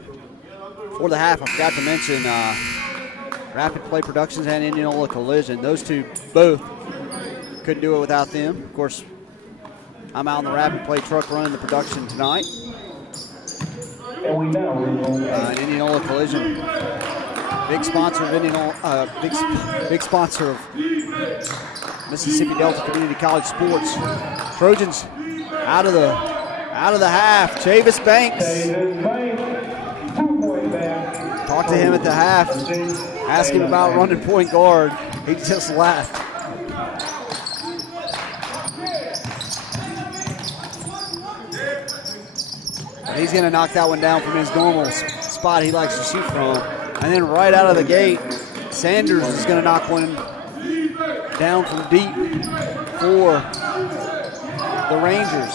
For the half, I forgot to mention Rapid Play Productions and Indianola Collision. Those two both couldn't do it without them. Of course, I'm out in the Rapid Play truck running the production tonight. Indianola Collision, big sponsor of big sponsor of Mississippi Delta Community College sports. Trojans out of the half. Chavis Banks. Talked to him at the half. Asked him about running point guard. He just laughed. He's going to knock that one down from his normal spot he likes to shoot from. And then right out of the gate, Sanders is going to knock one down from deep for the Rangers.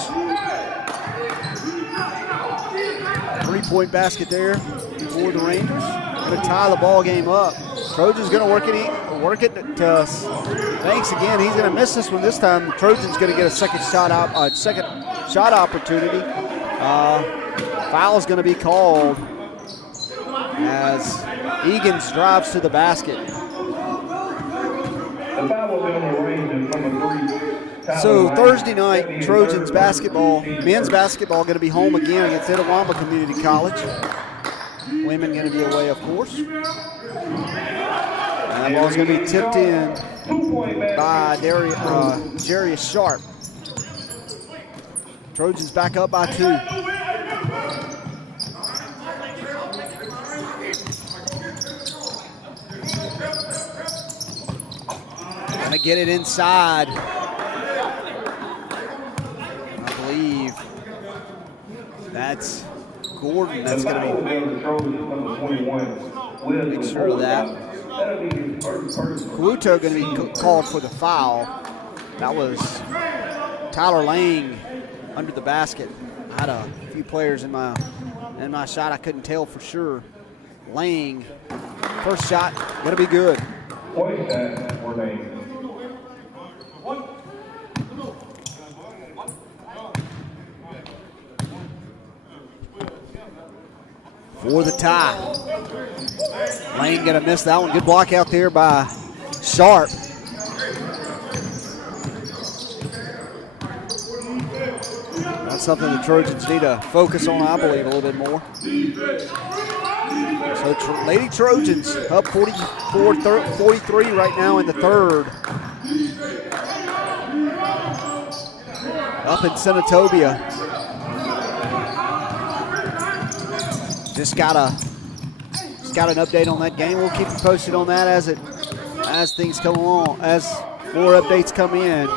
3-point basket there for the Rangers. Going to tie the ball game up. Trojans going to work it to Banks again. He's going to miss this one this time. The Trojans going to get a second shot opportunity. Foul is going to be called as Egan's drives to the basket. So Thursday night, Trojans basketball, men's basketball, going to be home again against Itawamba Community College. Women going to be away, of course. And that ball is going to be tipped in by Jarius Sharp. Trojans back up by 2. Gonna get it inside. I believe that's Gordon. That's gonna be. Make sure of that. Kaluto gonna be called for the foul. That was Tyler Lang under the basket. I had a few players in my shot. I couldn't tell for sure. Lang, first shot, gonna be good. For the tie. Lang gonna miss that one. Good block out there by Sharp. That's something the Trojans need to focus on, I believe, a little bit more. So Lady Trojans up 44-43 right now in the third. Up in Senatobia. Just got an update on that game. We'll keep you posted on that as things come along, as more updates come in.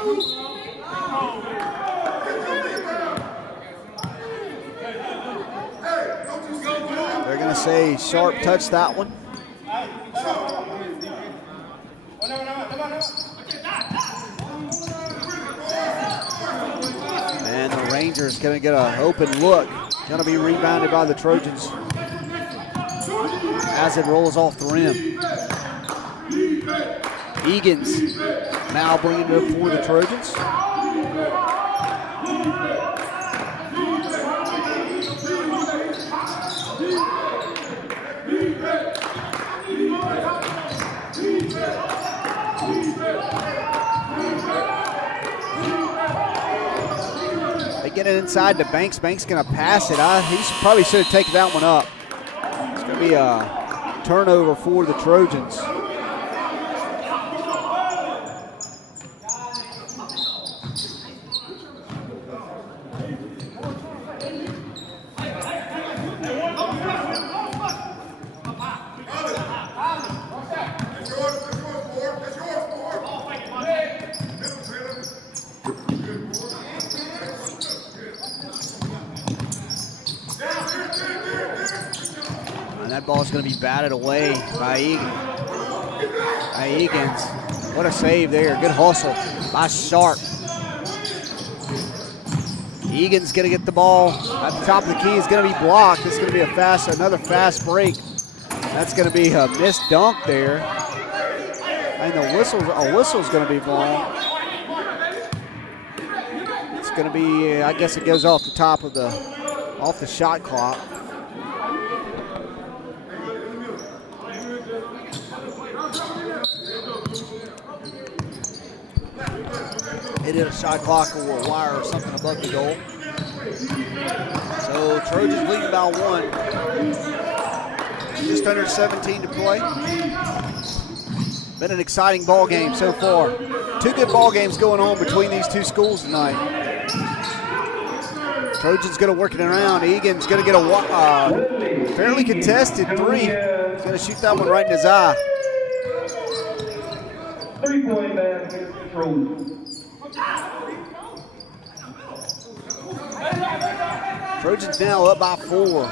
They're going to say Sharp touched that one. And the Rangers going to get an open look. Going to be rebounded by the Trojans as it rolls off the rim. Egan's now bringing it up for the Trojans. They get it inside to Banks. Banks going to pass it. He probably should have taken that one up. It's going to be a turnover for the Trojans. That ball is going to be batted away by Egan's. What a save there. Good hustle by Sharp. Egan's going to get the ball at the top of the key. It's going to be blocked. It's going to be another fast break. That's going to be a missed dunk there. And a whistle's going to be blown. It's going to be, I guess it goes off the top of off the shot clock. It hit a shot clock or a wire or something above the goal. So Trojans leading by 1. Just under 17 to play. Been an exciting ball game so far. 2 good ball games going on between these 2 schools tonight. Trojans going to work it around. Egan's going to get a fairly contested 3. He's going to shoot that one right in his eye. 3-point basket, Trojans. Trojans now up by 4.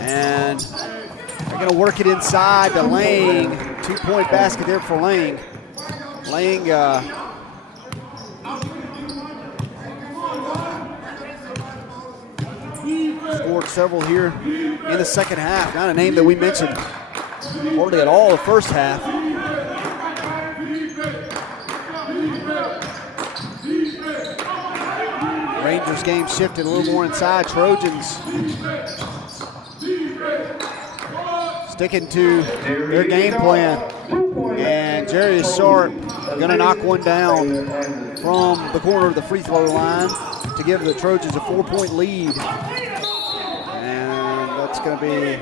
And they're going to work it inside to Lang. 2-point basket there for Lang. Lang scored several here in the second half. Not a name that we mentioned hardly at all the first half. Rangers game shifted a little more inside. Trojans sticking to their game plan. And Jarius Sharp gonna knock one down from the corner of the free throw line to give the Trojans a 4-point lead. And that's gonna be,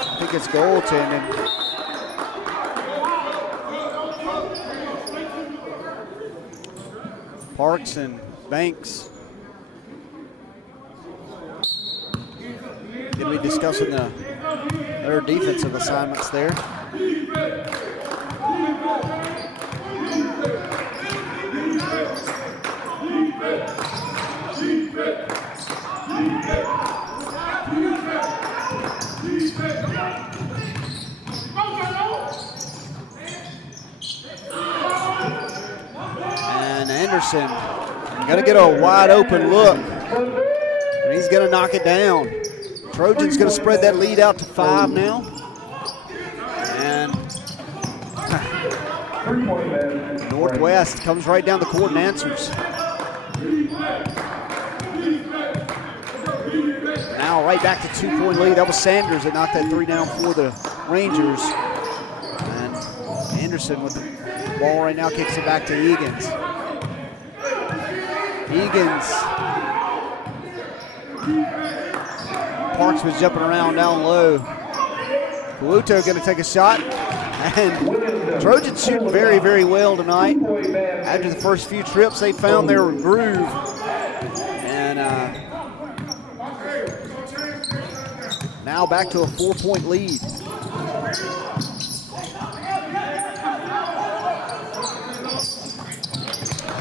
I think it's goaltending. Parks and Banks going to be discussing their defensive assignments there. And Anderson going to get a wide open look, and he's going to knock it down. Trojans going to spread that lead out to 5 now. And Northwest comes right down the court and answers. Now right back to 2-point lead. That was Sanders that knocked that 3 down for the Rangers. And Anderson with the ball right now kicks it back to Egan's. Parks was jumping around down low. Kaluto going to take a shot. And Trojans shooting very, very well tonight. After the first few trips, they found their groove. And now back to a 4-point lead.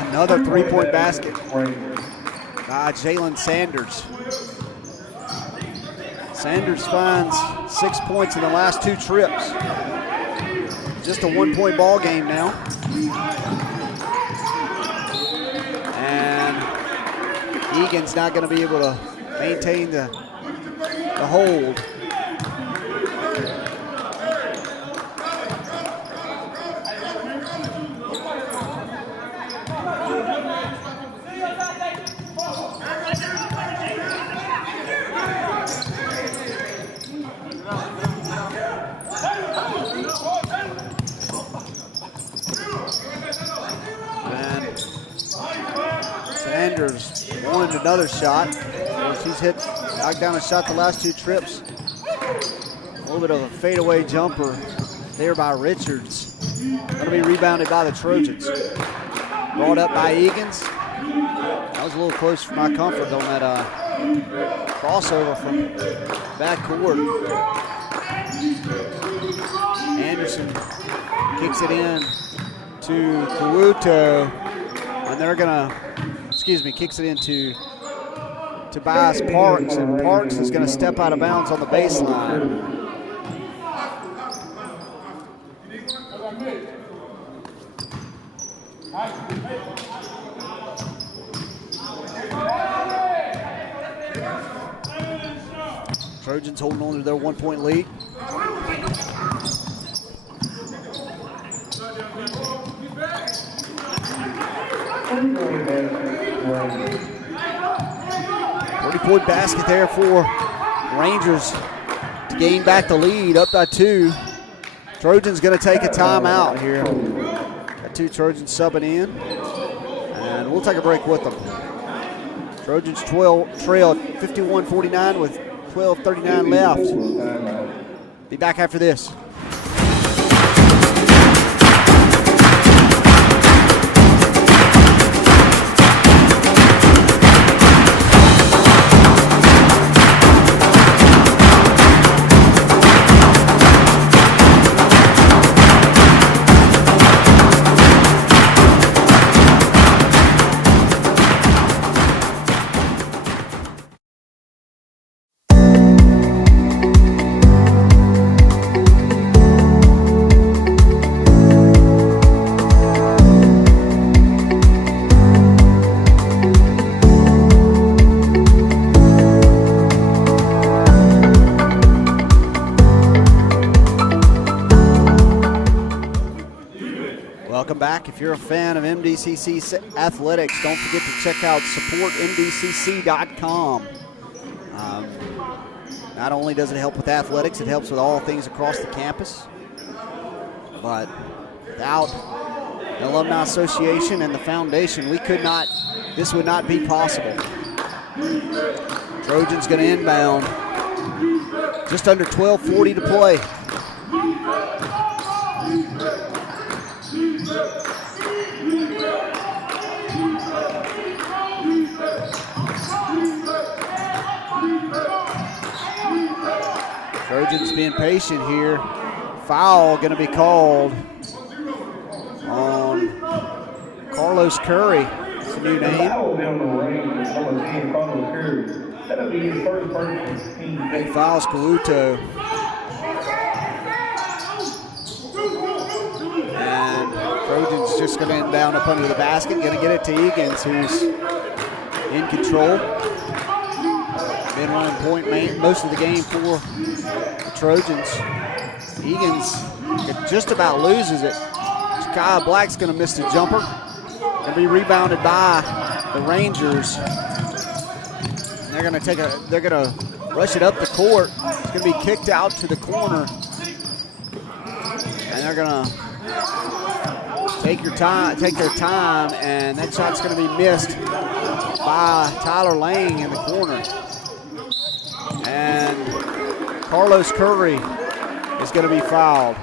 Another 3-point basket by Jalen Sanders. Sanders finds 6 points in the last 2 trips. Just a 1-point ball game now. And Egan's not going to be able to maintain the hold. Sanders wanted another shot. He's knocked down a shot the last 2 trips. A little bit of a fadeaway jumper there by Richards. Going to be rebounded by the Trojans. Brought up by Egan's. That was a little close for my comfort on that crossover from backcourt. Anderson kicks it in to Kaluto. And they're going to, kicks it into Tobias Parks, and Parks is going to step out of bounds on the baseline. Trojans holding on to their 1-point lead. Point basket there for Rangers to gain back the lead, up by 2. Trojans going to take a timeout here. Got 2 Trojans subbing in, and we'll take a break with them. Trojans trail 51-49 with 12:39 left. Be back after this. Welcome back. If you're a fan of MDCC athletics, don't forget to check out supportmdcc.com. Not only does it help with athletics, it helps with all things across the campus. But without the Alumni Association and the foundation, this would not be possible. Trojans going to inbound. Just under 12:40 to play. Trojans being patient here. Foul going to be called on Carlos Curry. It's a new name. He fouls Kaluto. And Trojans just going to inbound up under the basket. Going to get it to Egan's, who's in control. Been running point most of the game for the Trojans. Egan's just about loses it. Kyle Black's going to miss the jumper. Going to be rebounded by the Rangers. And they're going to rush it up the court. It's going to be kicked out to the corner. And they're going to take their time, and that shot's going to be missed by Tyler Lang in the corner. And Carlos Curry is going to be fouled.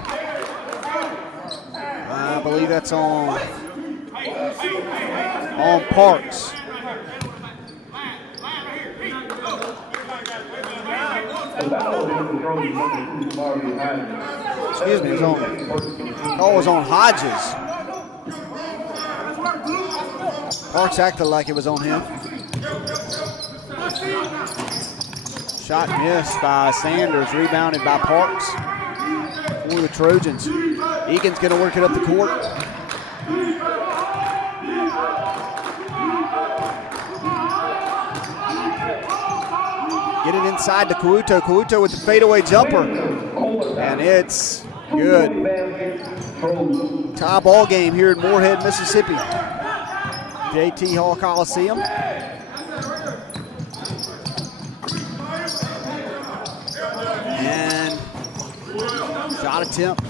I believe that's on Parks. Excuse me, call was on Hodges. Parks acted like it was on him. Shot missed by Sanders, rebounded by Parks for the Trojans. Egan's going to work it up the court. Get it inside to Kaluto. Kaluto with the fadeaway jumper. And it's good. Tie ball game here in Moorhead, Mississippi. JT Hall Coliseum. And shot attempt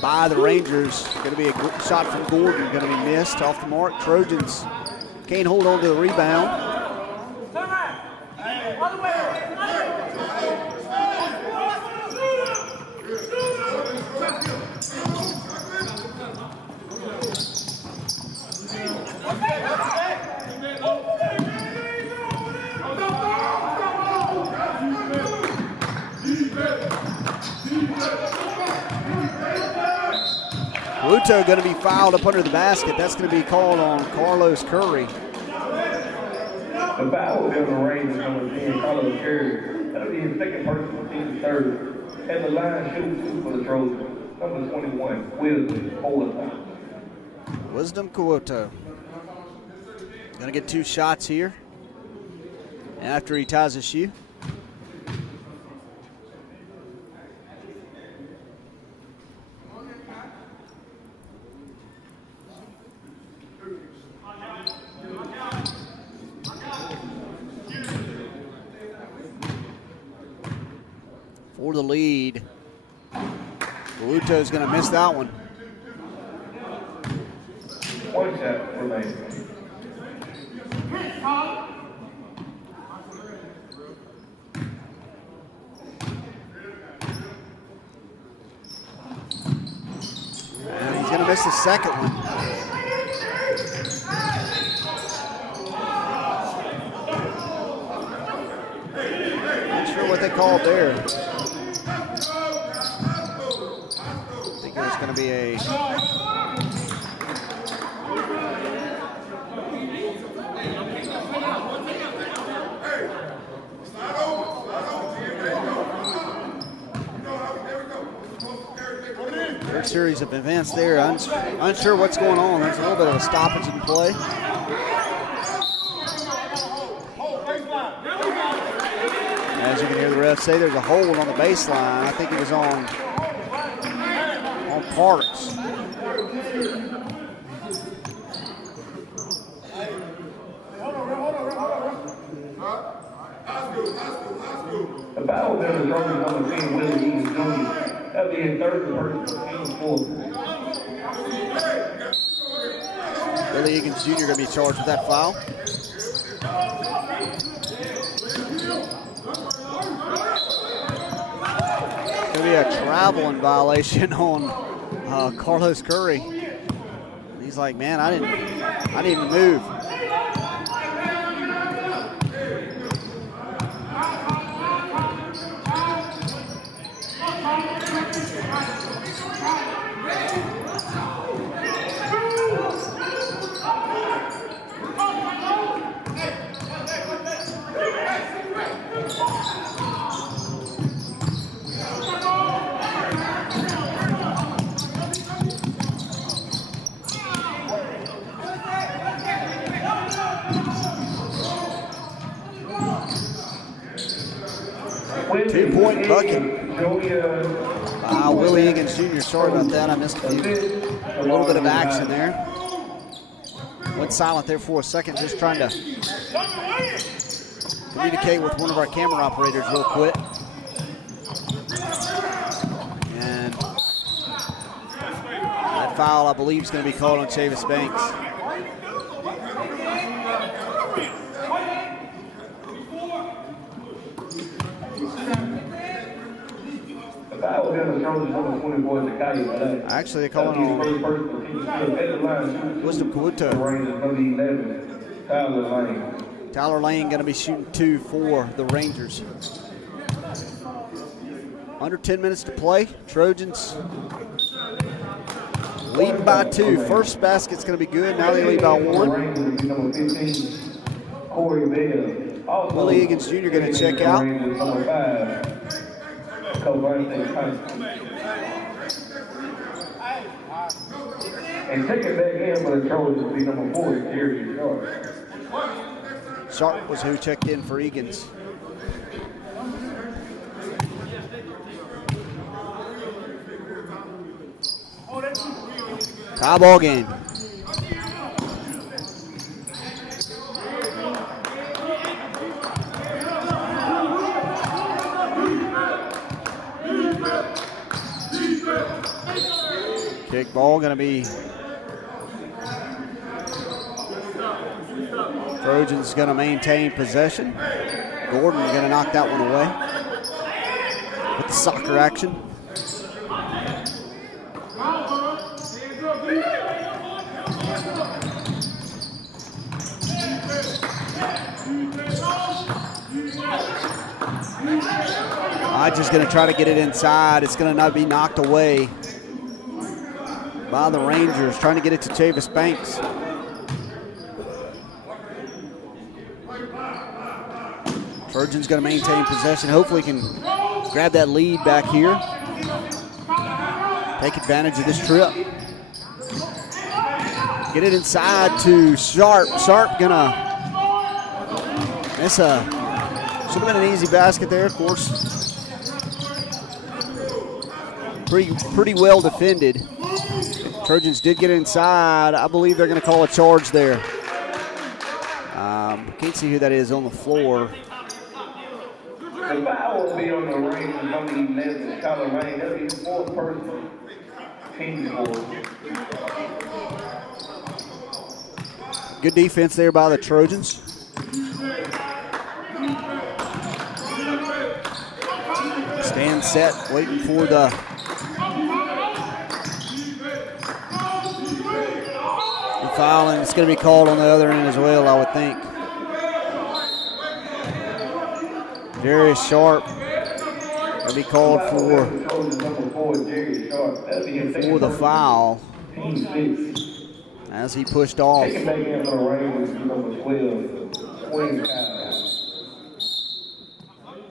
by the Rangers. Going to be a shot from Gordon. Going to be missed off the mark. Trojans can't hold on to the rebound. Kaluto going to be fouled up under the basket. That's going to be called on Carlos Curry. The foul is in the range of number 10, Carlos Curry. That'll be his second personal, team third. And the line shooting for the Trojans. Number 21, Wisdom Kuoto. Wisdom Kuoto. Going to get 2 shots here after he ties his shoe. For the lead Kaluto's going to miss that one. One shot remaining. And he's going to miss the second one. Not sure what they called there. I think there's going to be a... Third series of events there. Unsure what's going on. There's a little bit of a stoppage in play. As you can hear the ref say, there's a hold on the baseline. I think it was on Parks. The battle there is running on the team Willie Egan Jr. That'll be his third person team fourth. Willie Egan Jr. going to be charged with that foul. Going to be a traveling violation on Carlos Curry. He's like, man, I didn't even move. Two-point bucket. Willie Higgins Jr., sorry about that. I missed a little bit of action there. Went silent there for a second, just trying to communicate with one of our camera operators real quick. And that foul, I believe, is going to be called on Chavis Banks. Actually, they're calling on Wisdom Kaluto. Tyler Lane going to be shooting 2 for the Rangers. Under 10 minutes to play. Trojans leading by 2. First basket's going to be good. Now they lead by 1. Willie Higgins Jr. going to check out. And take it back in for the Trojans will be number 4, Darius Sharp. Sharp was who checked in for Egan's. Tie ball game. Kick ball going to be Trojans going to maintain possession. Gordon going to knock that one away with the soccer action. Just going to try to get it inside. It's going to not be knocked away by the Rangers, trying to get it to Chavis Banks. Trojans going to maintain possession. Hopefully can grab that lead back here. Take advantage of this trip. Get it inside to Sharp. Sharp gonna miss a, should have been an easy basket there, of course. Pretty well defended. Trojans did get inside. I believe they're going to call a charge there. Can't see who that is on the floor. The foul will be on the ring for number 11, Tyler Lane. That'll be his fourth personal team score. Good defense there by the Trojans. Stand set, waiting for the foul, and it's going to be called on the other end as well, I would think. Darius Sharp will be called for the foul as he pushed off. Taking back in for the ring with number 12, Wayne Kyle.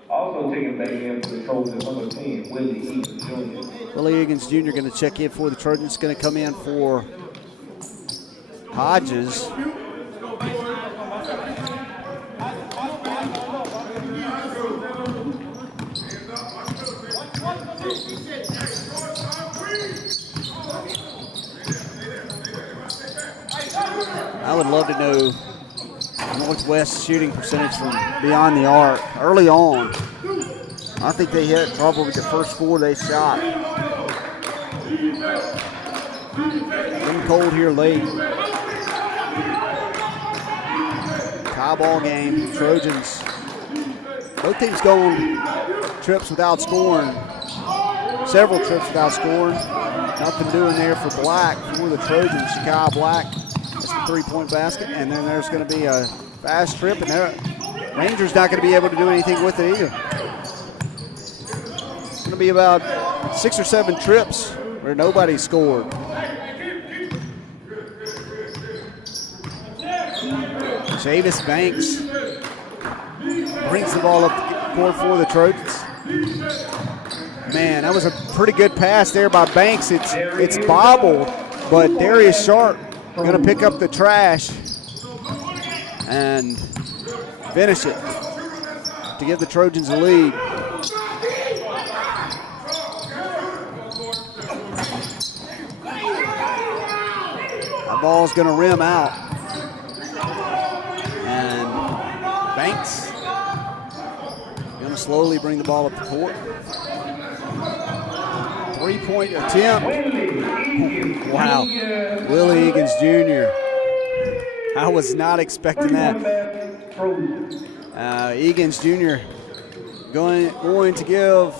Also taking back in for the Trojans, number 10, Willie Eagles Jr. Willie Eagles Jr. going to check in for the Trojans. Going to come in for Hodges. I would love to know Northwest shooting percentage from beyond the arc. Early on, I think they hit probably the first 4 they shot. Getting cold here late. Tie ball game, Trojans. Both teams going trips without scoring. Several trips without scoring. Nothing doing there for Black, for the Trojans. Shakai Black. That's the three-point basket. And then there's going to be a fast trip, and Rangers not going to be able to do anything with it either. It's going to be about 6 or 7 trips where nobody scored. Chavis Banks brings the ball up the court for the Trojans. Man, that was a pretty good pass there by Banks. It's bobbled, but Darius Sharp going to pick up the trash and finish it to give the Trojans a lead. That ball's going to rim out. And Banks going to slowly bring the ball up the court. 3-point attempt. Wow. Willie Eagles Jr. I was not expecting that. Eagles Jr. going to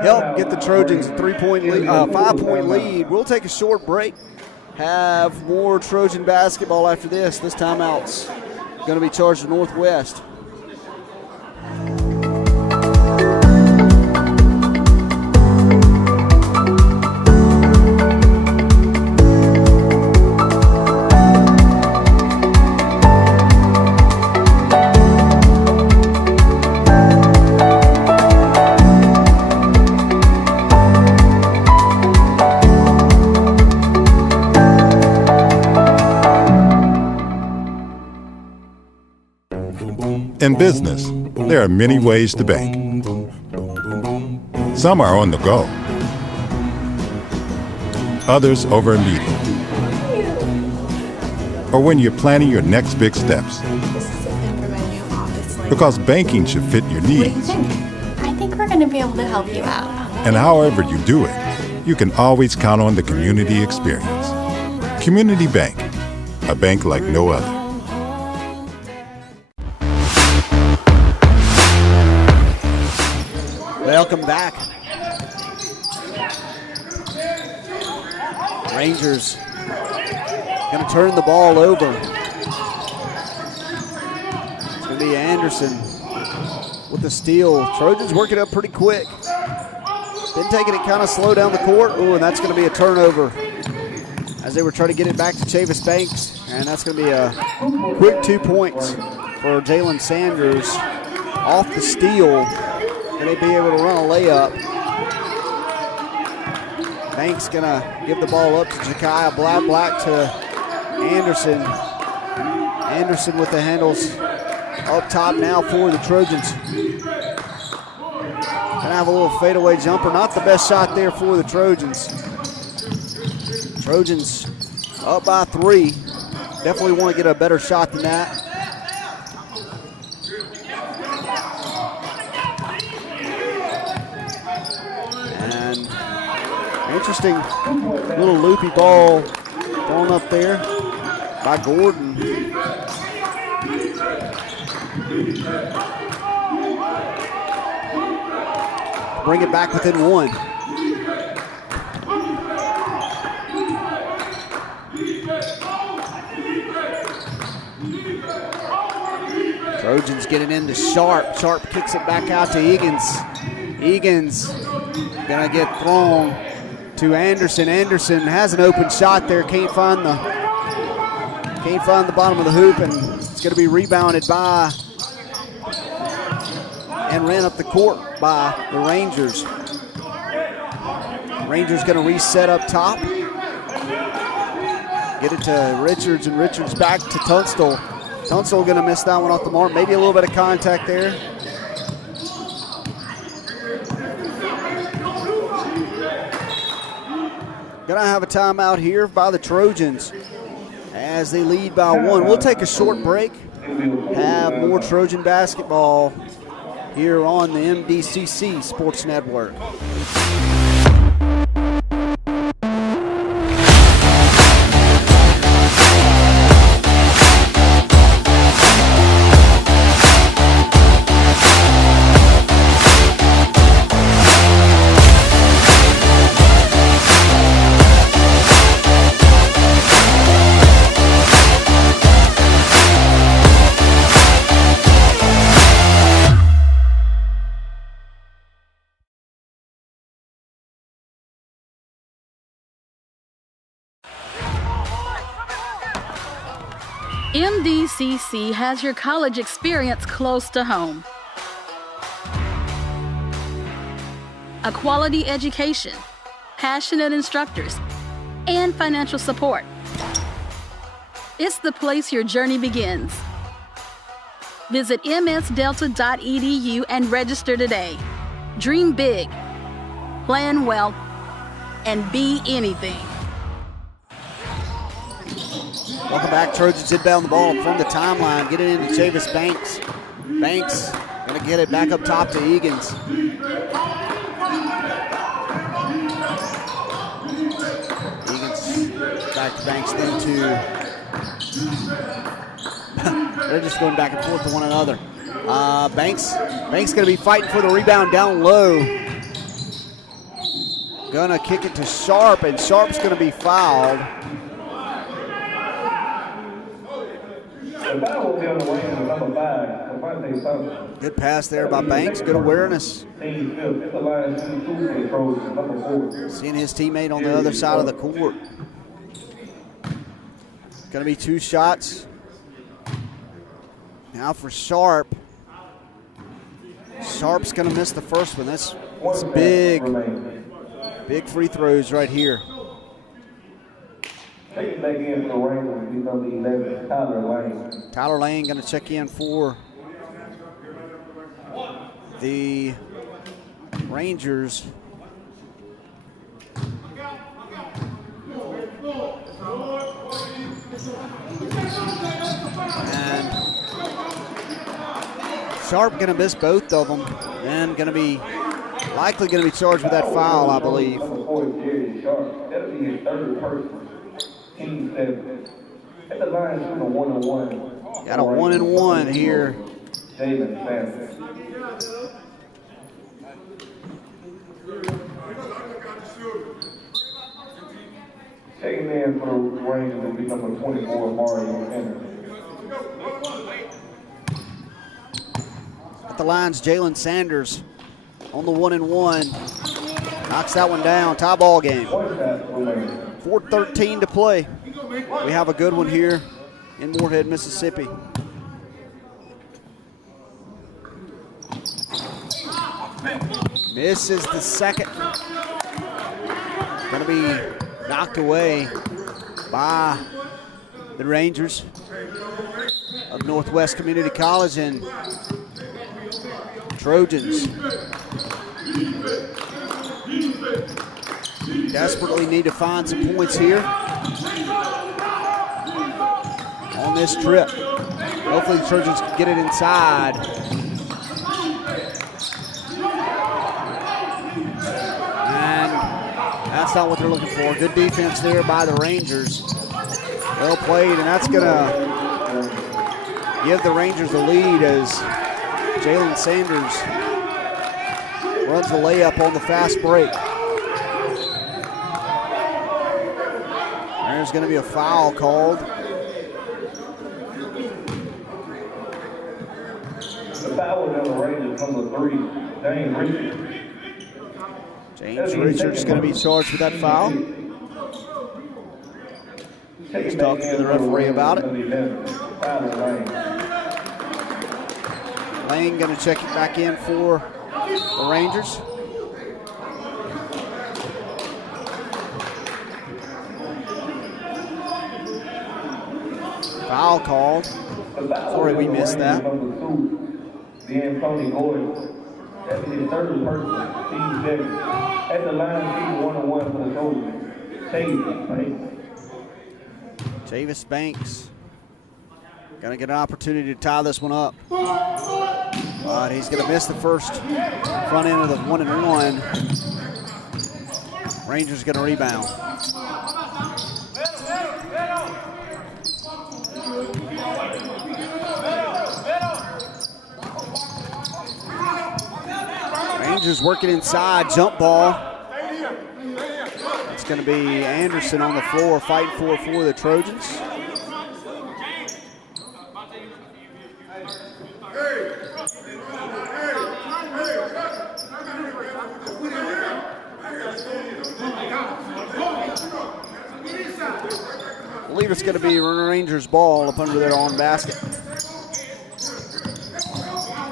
help get the Trojans a 5-point lead. We'll take a short break. Have more Trojan basketball after this. This timeout's going to be charged to Northwest. In business, there are many ways to bank. Some are on the go. Others over a meeting. Or when you're planning your next big steps. This is a pin for my new office. Because banking should fit your What do you needs. think? I think we're going to be able to help you out. And however you do it, you can always count on the community experience. Community Bank, a bank like no other. Welcome back. Rangers going to turn the ball over. It's going to be Anderson with the steal. Trojans working up pretty quick. Then taking it kind of slow down the court. Ooh, and that's going to be a turnover as they were trying to get it back to Chavis Banks. And that's going to be a quick 2 points for Jalen Sanders off the steal. And they'd be able to run a layup. Banks gonna give the ball up to Jakiah Black to Anderson. Anderson with the handles up top now for the Trojans. Gonna have a little fadeaway jumper. Not the best shot there for the Trojans. Trojans up by 3. Definitely want to get a better shot than that. And interesting little loopy ball thrown up there by Gordon. Bring it back within one. Trojans getting into Sharp. Sharp kicks it back out to Egan's. Egan's gonna get thrown to Anderson. Anderson has an open shot there. Can't find the bottom of the hoop, and it's gonna be rebounded by and ran up the court by the Rangers. Rangers gonna reset up top. Get it to Richards, and Richards back to Tunstall. Tunstall gonna miss that one off the mark. Maybe a little bit of contact there. Gonna have a timeout here by the Trojans as they lead by one. We'll take a short break. Have more Trojan basketball here on the MDCC Sports Network. MDCC has your college experience close to home. A quality education, passionate instructors, and financial support. It's the place your journey begins. Visit msdelta.edu and register today. Dream big, plan well, and be anything. Welcome back. Trojans inbound the ball from the timeline. Get it into Chavis Banks. Banks gonna get it back up top to Egan's. Egan's back to Banks, then to they're just going back and forth to one another. Banks gonna be fighting for the rebound down low. Gonna kick it to Sharp, and Sharp's gonna be fouled. Good pass there by Banks. Good awareness. Seeing his teammate on the other side of the court. Going to be two shots. Now for Sharp. Sharp's going to miss the first one. That's big free throws right here. Taking back in for the Rangers, he's number 11, Tyler Lane. Tyler Lane going to check in for the Rangers. And Sharp going to miss both of them, and going to be likely going to be charged with that foul, I believe. That'll be his third person. Team 7. At the line, shooting a 1-on-1. Got a 1-and-1 here. Jalen Sanders. Taking in for the Rangers will be number 24, Mario Henry. At the lines, Jalen Sanders on the 1-and-1. Knocks that one down. Tie ball game. 4:13 to play. We have a good one here in Moorhead, Mississippi. Misses the second. Going to be knocked away by the Rangers of Northwest Community College, and Trojans desperately need to find some points here on this trip. Hopefully the Trojans can get it inside. And That's not what they're looking for. Good defense there by the Rangers. Well played, and that's going to give the Rangers the lead as Jalen Sanders runs the layup on the fast break. There's going to be a foul called. The foul on the Rangers, number 3, James Richards. James Richards is going to be charged with that foul. He's talking to the referee about it. Lane going to check it back in for the Rangers. Foul called. Sorry we missed that. The Anthony Gordon. That is his third person, team 7. At the line, team 1-on-1 for the Trojans. Chavis Banks going to get an opportunity to tie this one up. But he's going to miss the first front end of the 1-and-1. Rangers going to rebound. Rangers working inside, jump ball. It's going to be Anderson on the floor fighting for the Trojans. I believe it's going to be Rangers ball up under their own basket.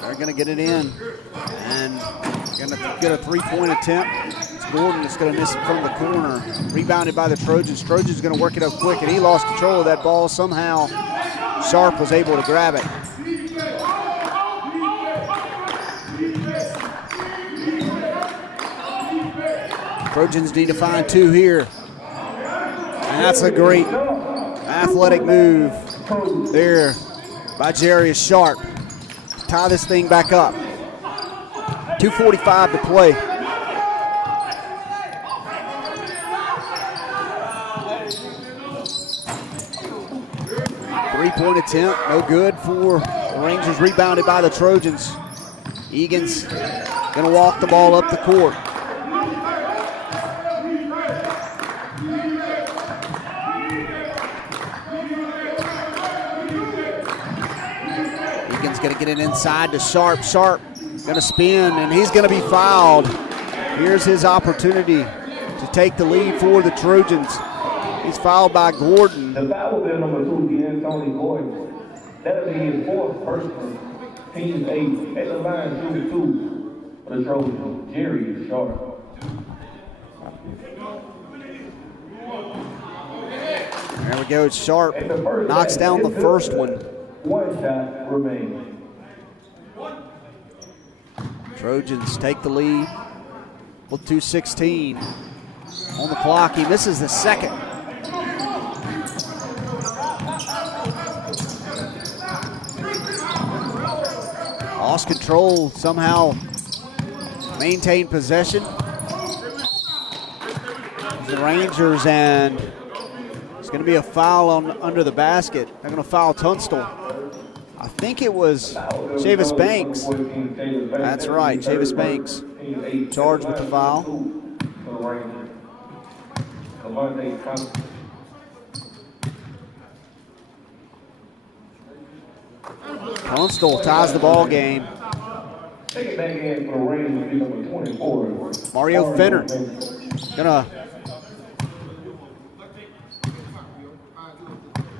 They're going to get it in and going to get a three-point attempt. It's Gordon that's going to miss it from the corner. Rebounded by the Trojans. Trojans going to work it up quick, and he lost control of that ball. Somehow Sharp was able to grab it. Trojans need to find 2 here. And that's a great athletic move there by Jarius Sharp. Tie this thing back up. 2:45 to play. Three-point attempt, no good for the Rangers, rebounded by the Trojans. Egan's gonna walk the ball up the court. Egan's gonna get it inside to Sharp. Sharp gonna spin, and he's gonna be fouled. Here's his opportunity to take the lead for the Trojans. He's fouled by Gordon. The foul will be number 2, the Anthony Gordon. That'll be his 4th personal. Team 8 at the line, shooting 2 for the Trojans. Jarius Sharp. There we go. Sharp knocks down the first one. 1 shot remains. Trojans take the lead with 2:16 on the clock. He misses the second. Lost control, somehow maintained possession. The Rangers, and it's going to be a foul under the basket. They're going to foul Tunstall. I think it was Chavis Banks. That's right, Chavis Banks charged with the foul. Tunstall ties the ball game. Mario Fenner gonna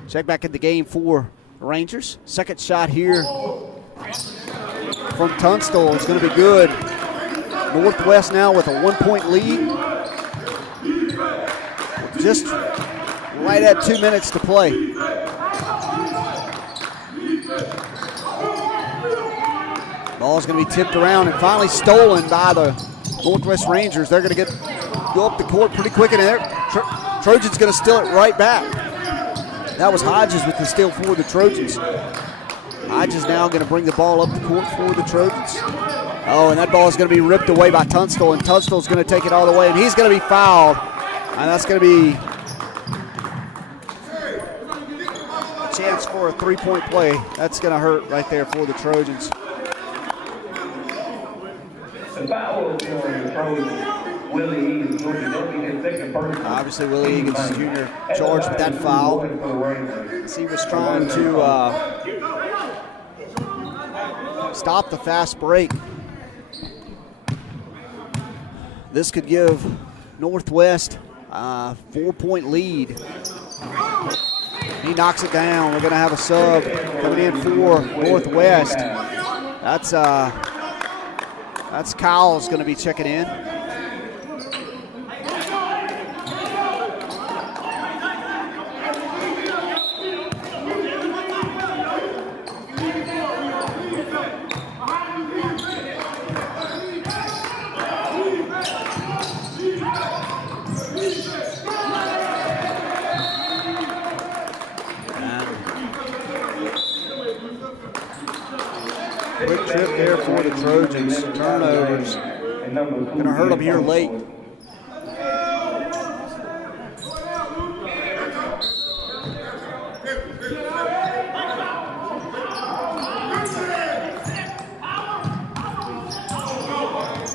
check back in the game for the Rangers. Second shot here from Tunstall is going to be good. Northwest now with a 1-point lead. Just right at 2 minutes to play. Ball's going to be tipped around and finally stolen by the Northwest Rangers. They're going to go up the court pretty quick, and Trojans going to steal it right back. That was Hodges with the steal for the Trojans. Hodges now going to bring the ball up the court for the Trojans. Oh, and that ball is going to be ripped away by Tunstall, and Tunstall's going to take it all the way, and he's going to be fouled. And that's going to be a chance for a three-point play. That's going to hurt right there for the Trojans. The foul is on the Trojans. Willie Egan's Jr. That'll be his second personal. Obviously, Willie Egan's Jr. charged with that foul. As he was trying to stop the fast break. This could give Northwest a 4-point lead. He knocks it down. We're going to have a sub coming in for Northwest. That's Kyle's going to be checking in. Quick trip there for the Trojans. Turnovers. Going to hurt them here late.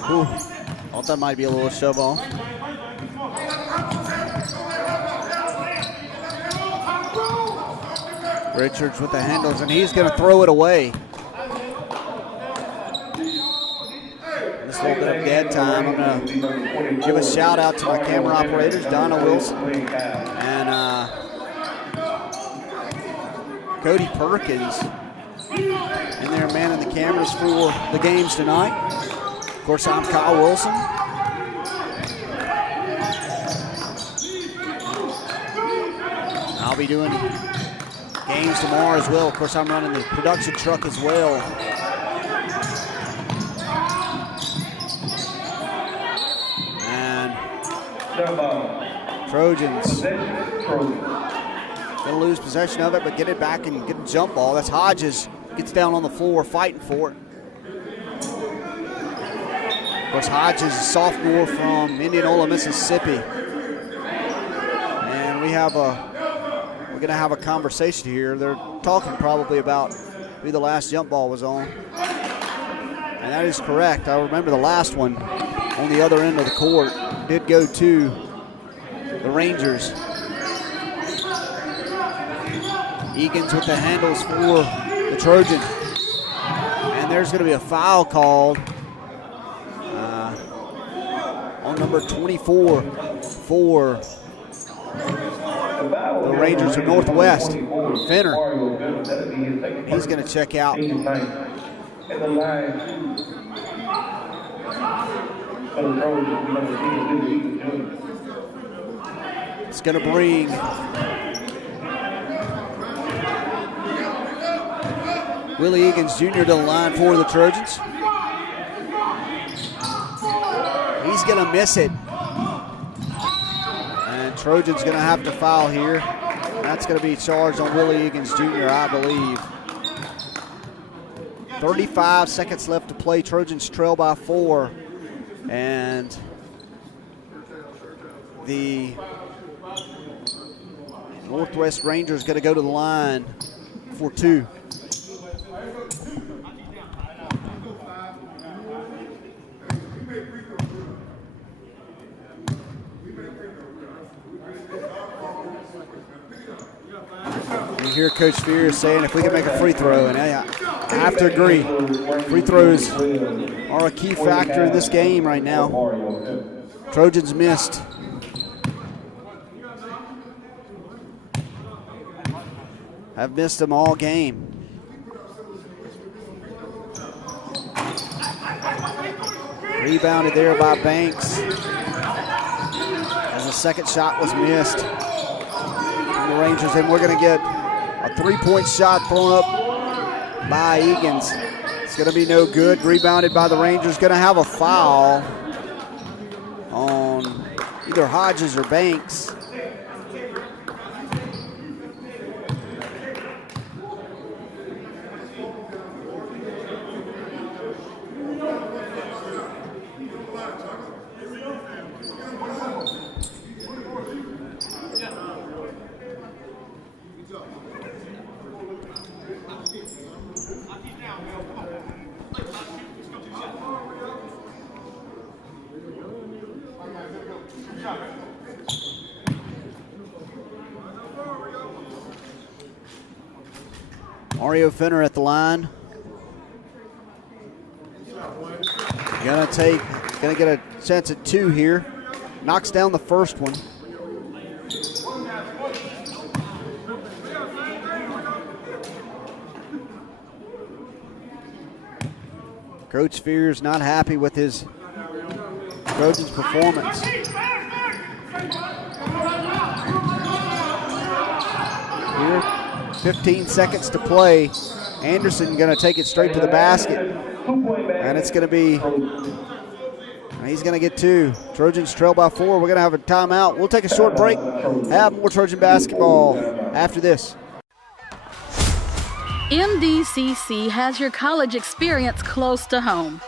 Ooh, thought that might be a little shove on. Richards with the handles, and he's going to throw it away. Just a little bit of dead time. I'm going to give a shout out to my camera operators, Donna Wilson and Cody Perkins. And they're manning the cameras for the games tonight. Of course, I'm Kyle Wilson. I'll be doing games tomorrow as well. Of course, I'm running the production truck as well. And Trojans gonna lose possession of it, but get it back and get a jump ball. That's Hodges, gets down on the floor fighting for it. Of course, Hodges is a sophomore from Indianola, Mississippi. And we're gonna have a conversation here. They're talking probably about who the last jump ball was on. And that is correct. I remember the last one on the other end of the court did go to the Rangers. Egan's with the handles for the Trojans. And there's gonna be a foul called on number 24 for the Rangers of Northwest. Fenner. He's going to check out. It's going to bring Willie Egan's Jr. to the line for the Trojans. He's going to miss it. And Trojans going to have to foul here. That's going to be charged on Willie Egan's Jr., I believe. 35 seconds left to play. Trojans trail by 4. And the Northwest Rangers going to go to the line for 2. You hear Coach Fear saying if we can make a free throw, and I have to agree. Free throws are a key factor in this game right now. Trojans missed. Have missed them all game. Rebounded there by Banks as the second shot was missed from the Rangers, and we're going to get a 3-point shot thrown up by Egan's. It's going to be no good. Rebounded by the Rangers. Going to have a foul on either Hodges or Banks. Mario Finner at the line. Gonna get a chance at 2 here. Knocks down the first one. Coach Fears not happy with his Trojans' performance. Here, 15 seconds to play. Anderson gonna take it straight to the basket. And it's gonna be, he's gonna get 2. Trojans trail by 4. We're gonna have a timeout. We'll take a short break. Have more Trojan basketball after this. MDCC has your college experience close to home.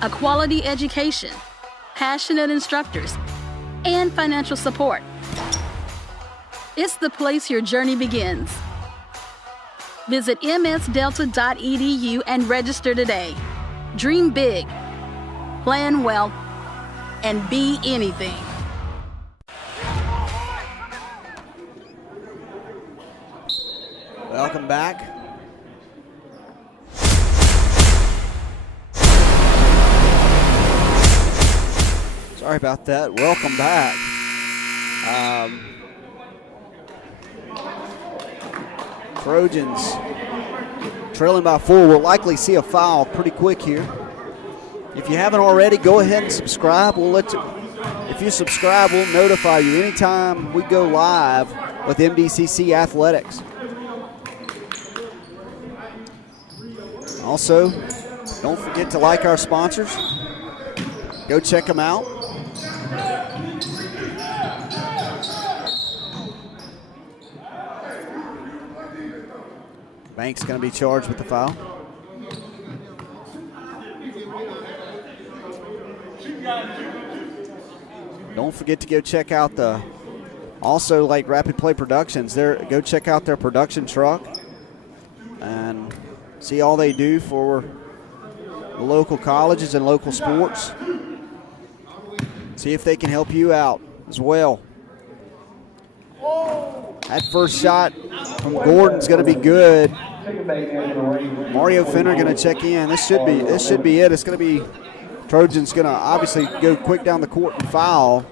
A quality education, passionate instructors, and financial support. It's the place your journey begins. Visit msdelta.edu and register today. Dream big, plan well, and be anything. Welcome back. Sorry about that. Welcome back. Trojans trailing by 4. We'll likely see a foul pretty quick here. If you haven't already, go ahead and subscribe. If you subscribe, we'll notify you anytime we go live with MDCC Athletics. Also, don't forget to like our sponsors. Go check them out. Banks going to be charged with the foul. Don't forget to go check out also like Rapid Play Productions. Go check out their production truck and see all they do for the local colleges and local sports. See if they can help you out as well. That first shot from Gordon's going to be good. Mario Finner going to check in. This should be it. It's going to be Trojans going to obviously go quick down the court and foul.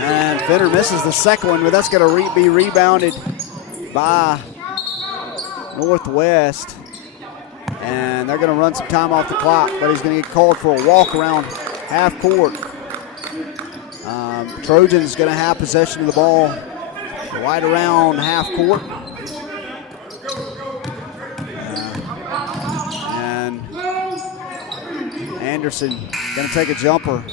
And Finner misses the second one, but that's going to be rebounded by Northwest. And they're going to run some time off the clock, but he's going to get called for a walk around half court. Trojans going to have possession of the ball right around half court. And Anderson going to take a jumper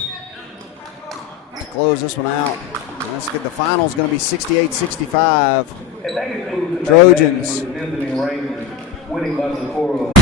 to close this one out. And let's get the final is going to be 68-65. Trojans. Winning by the score of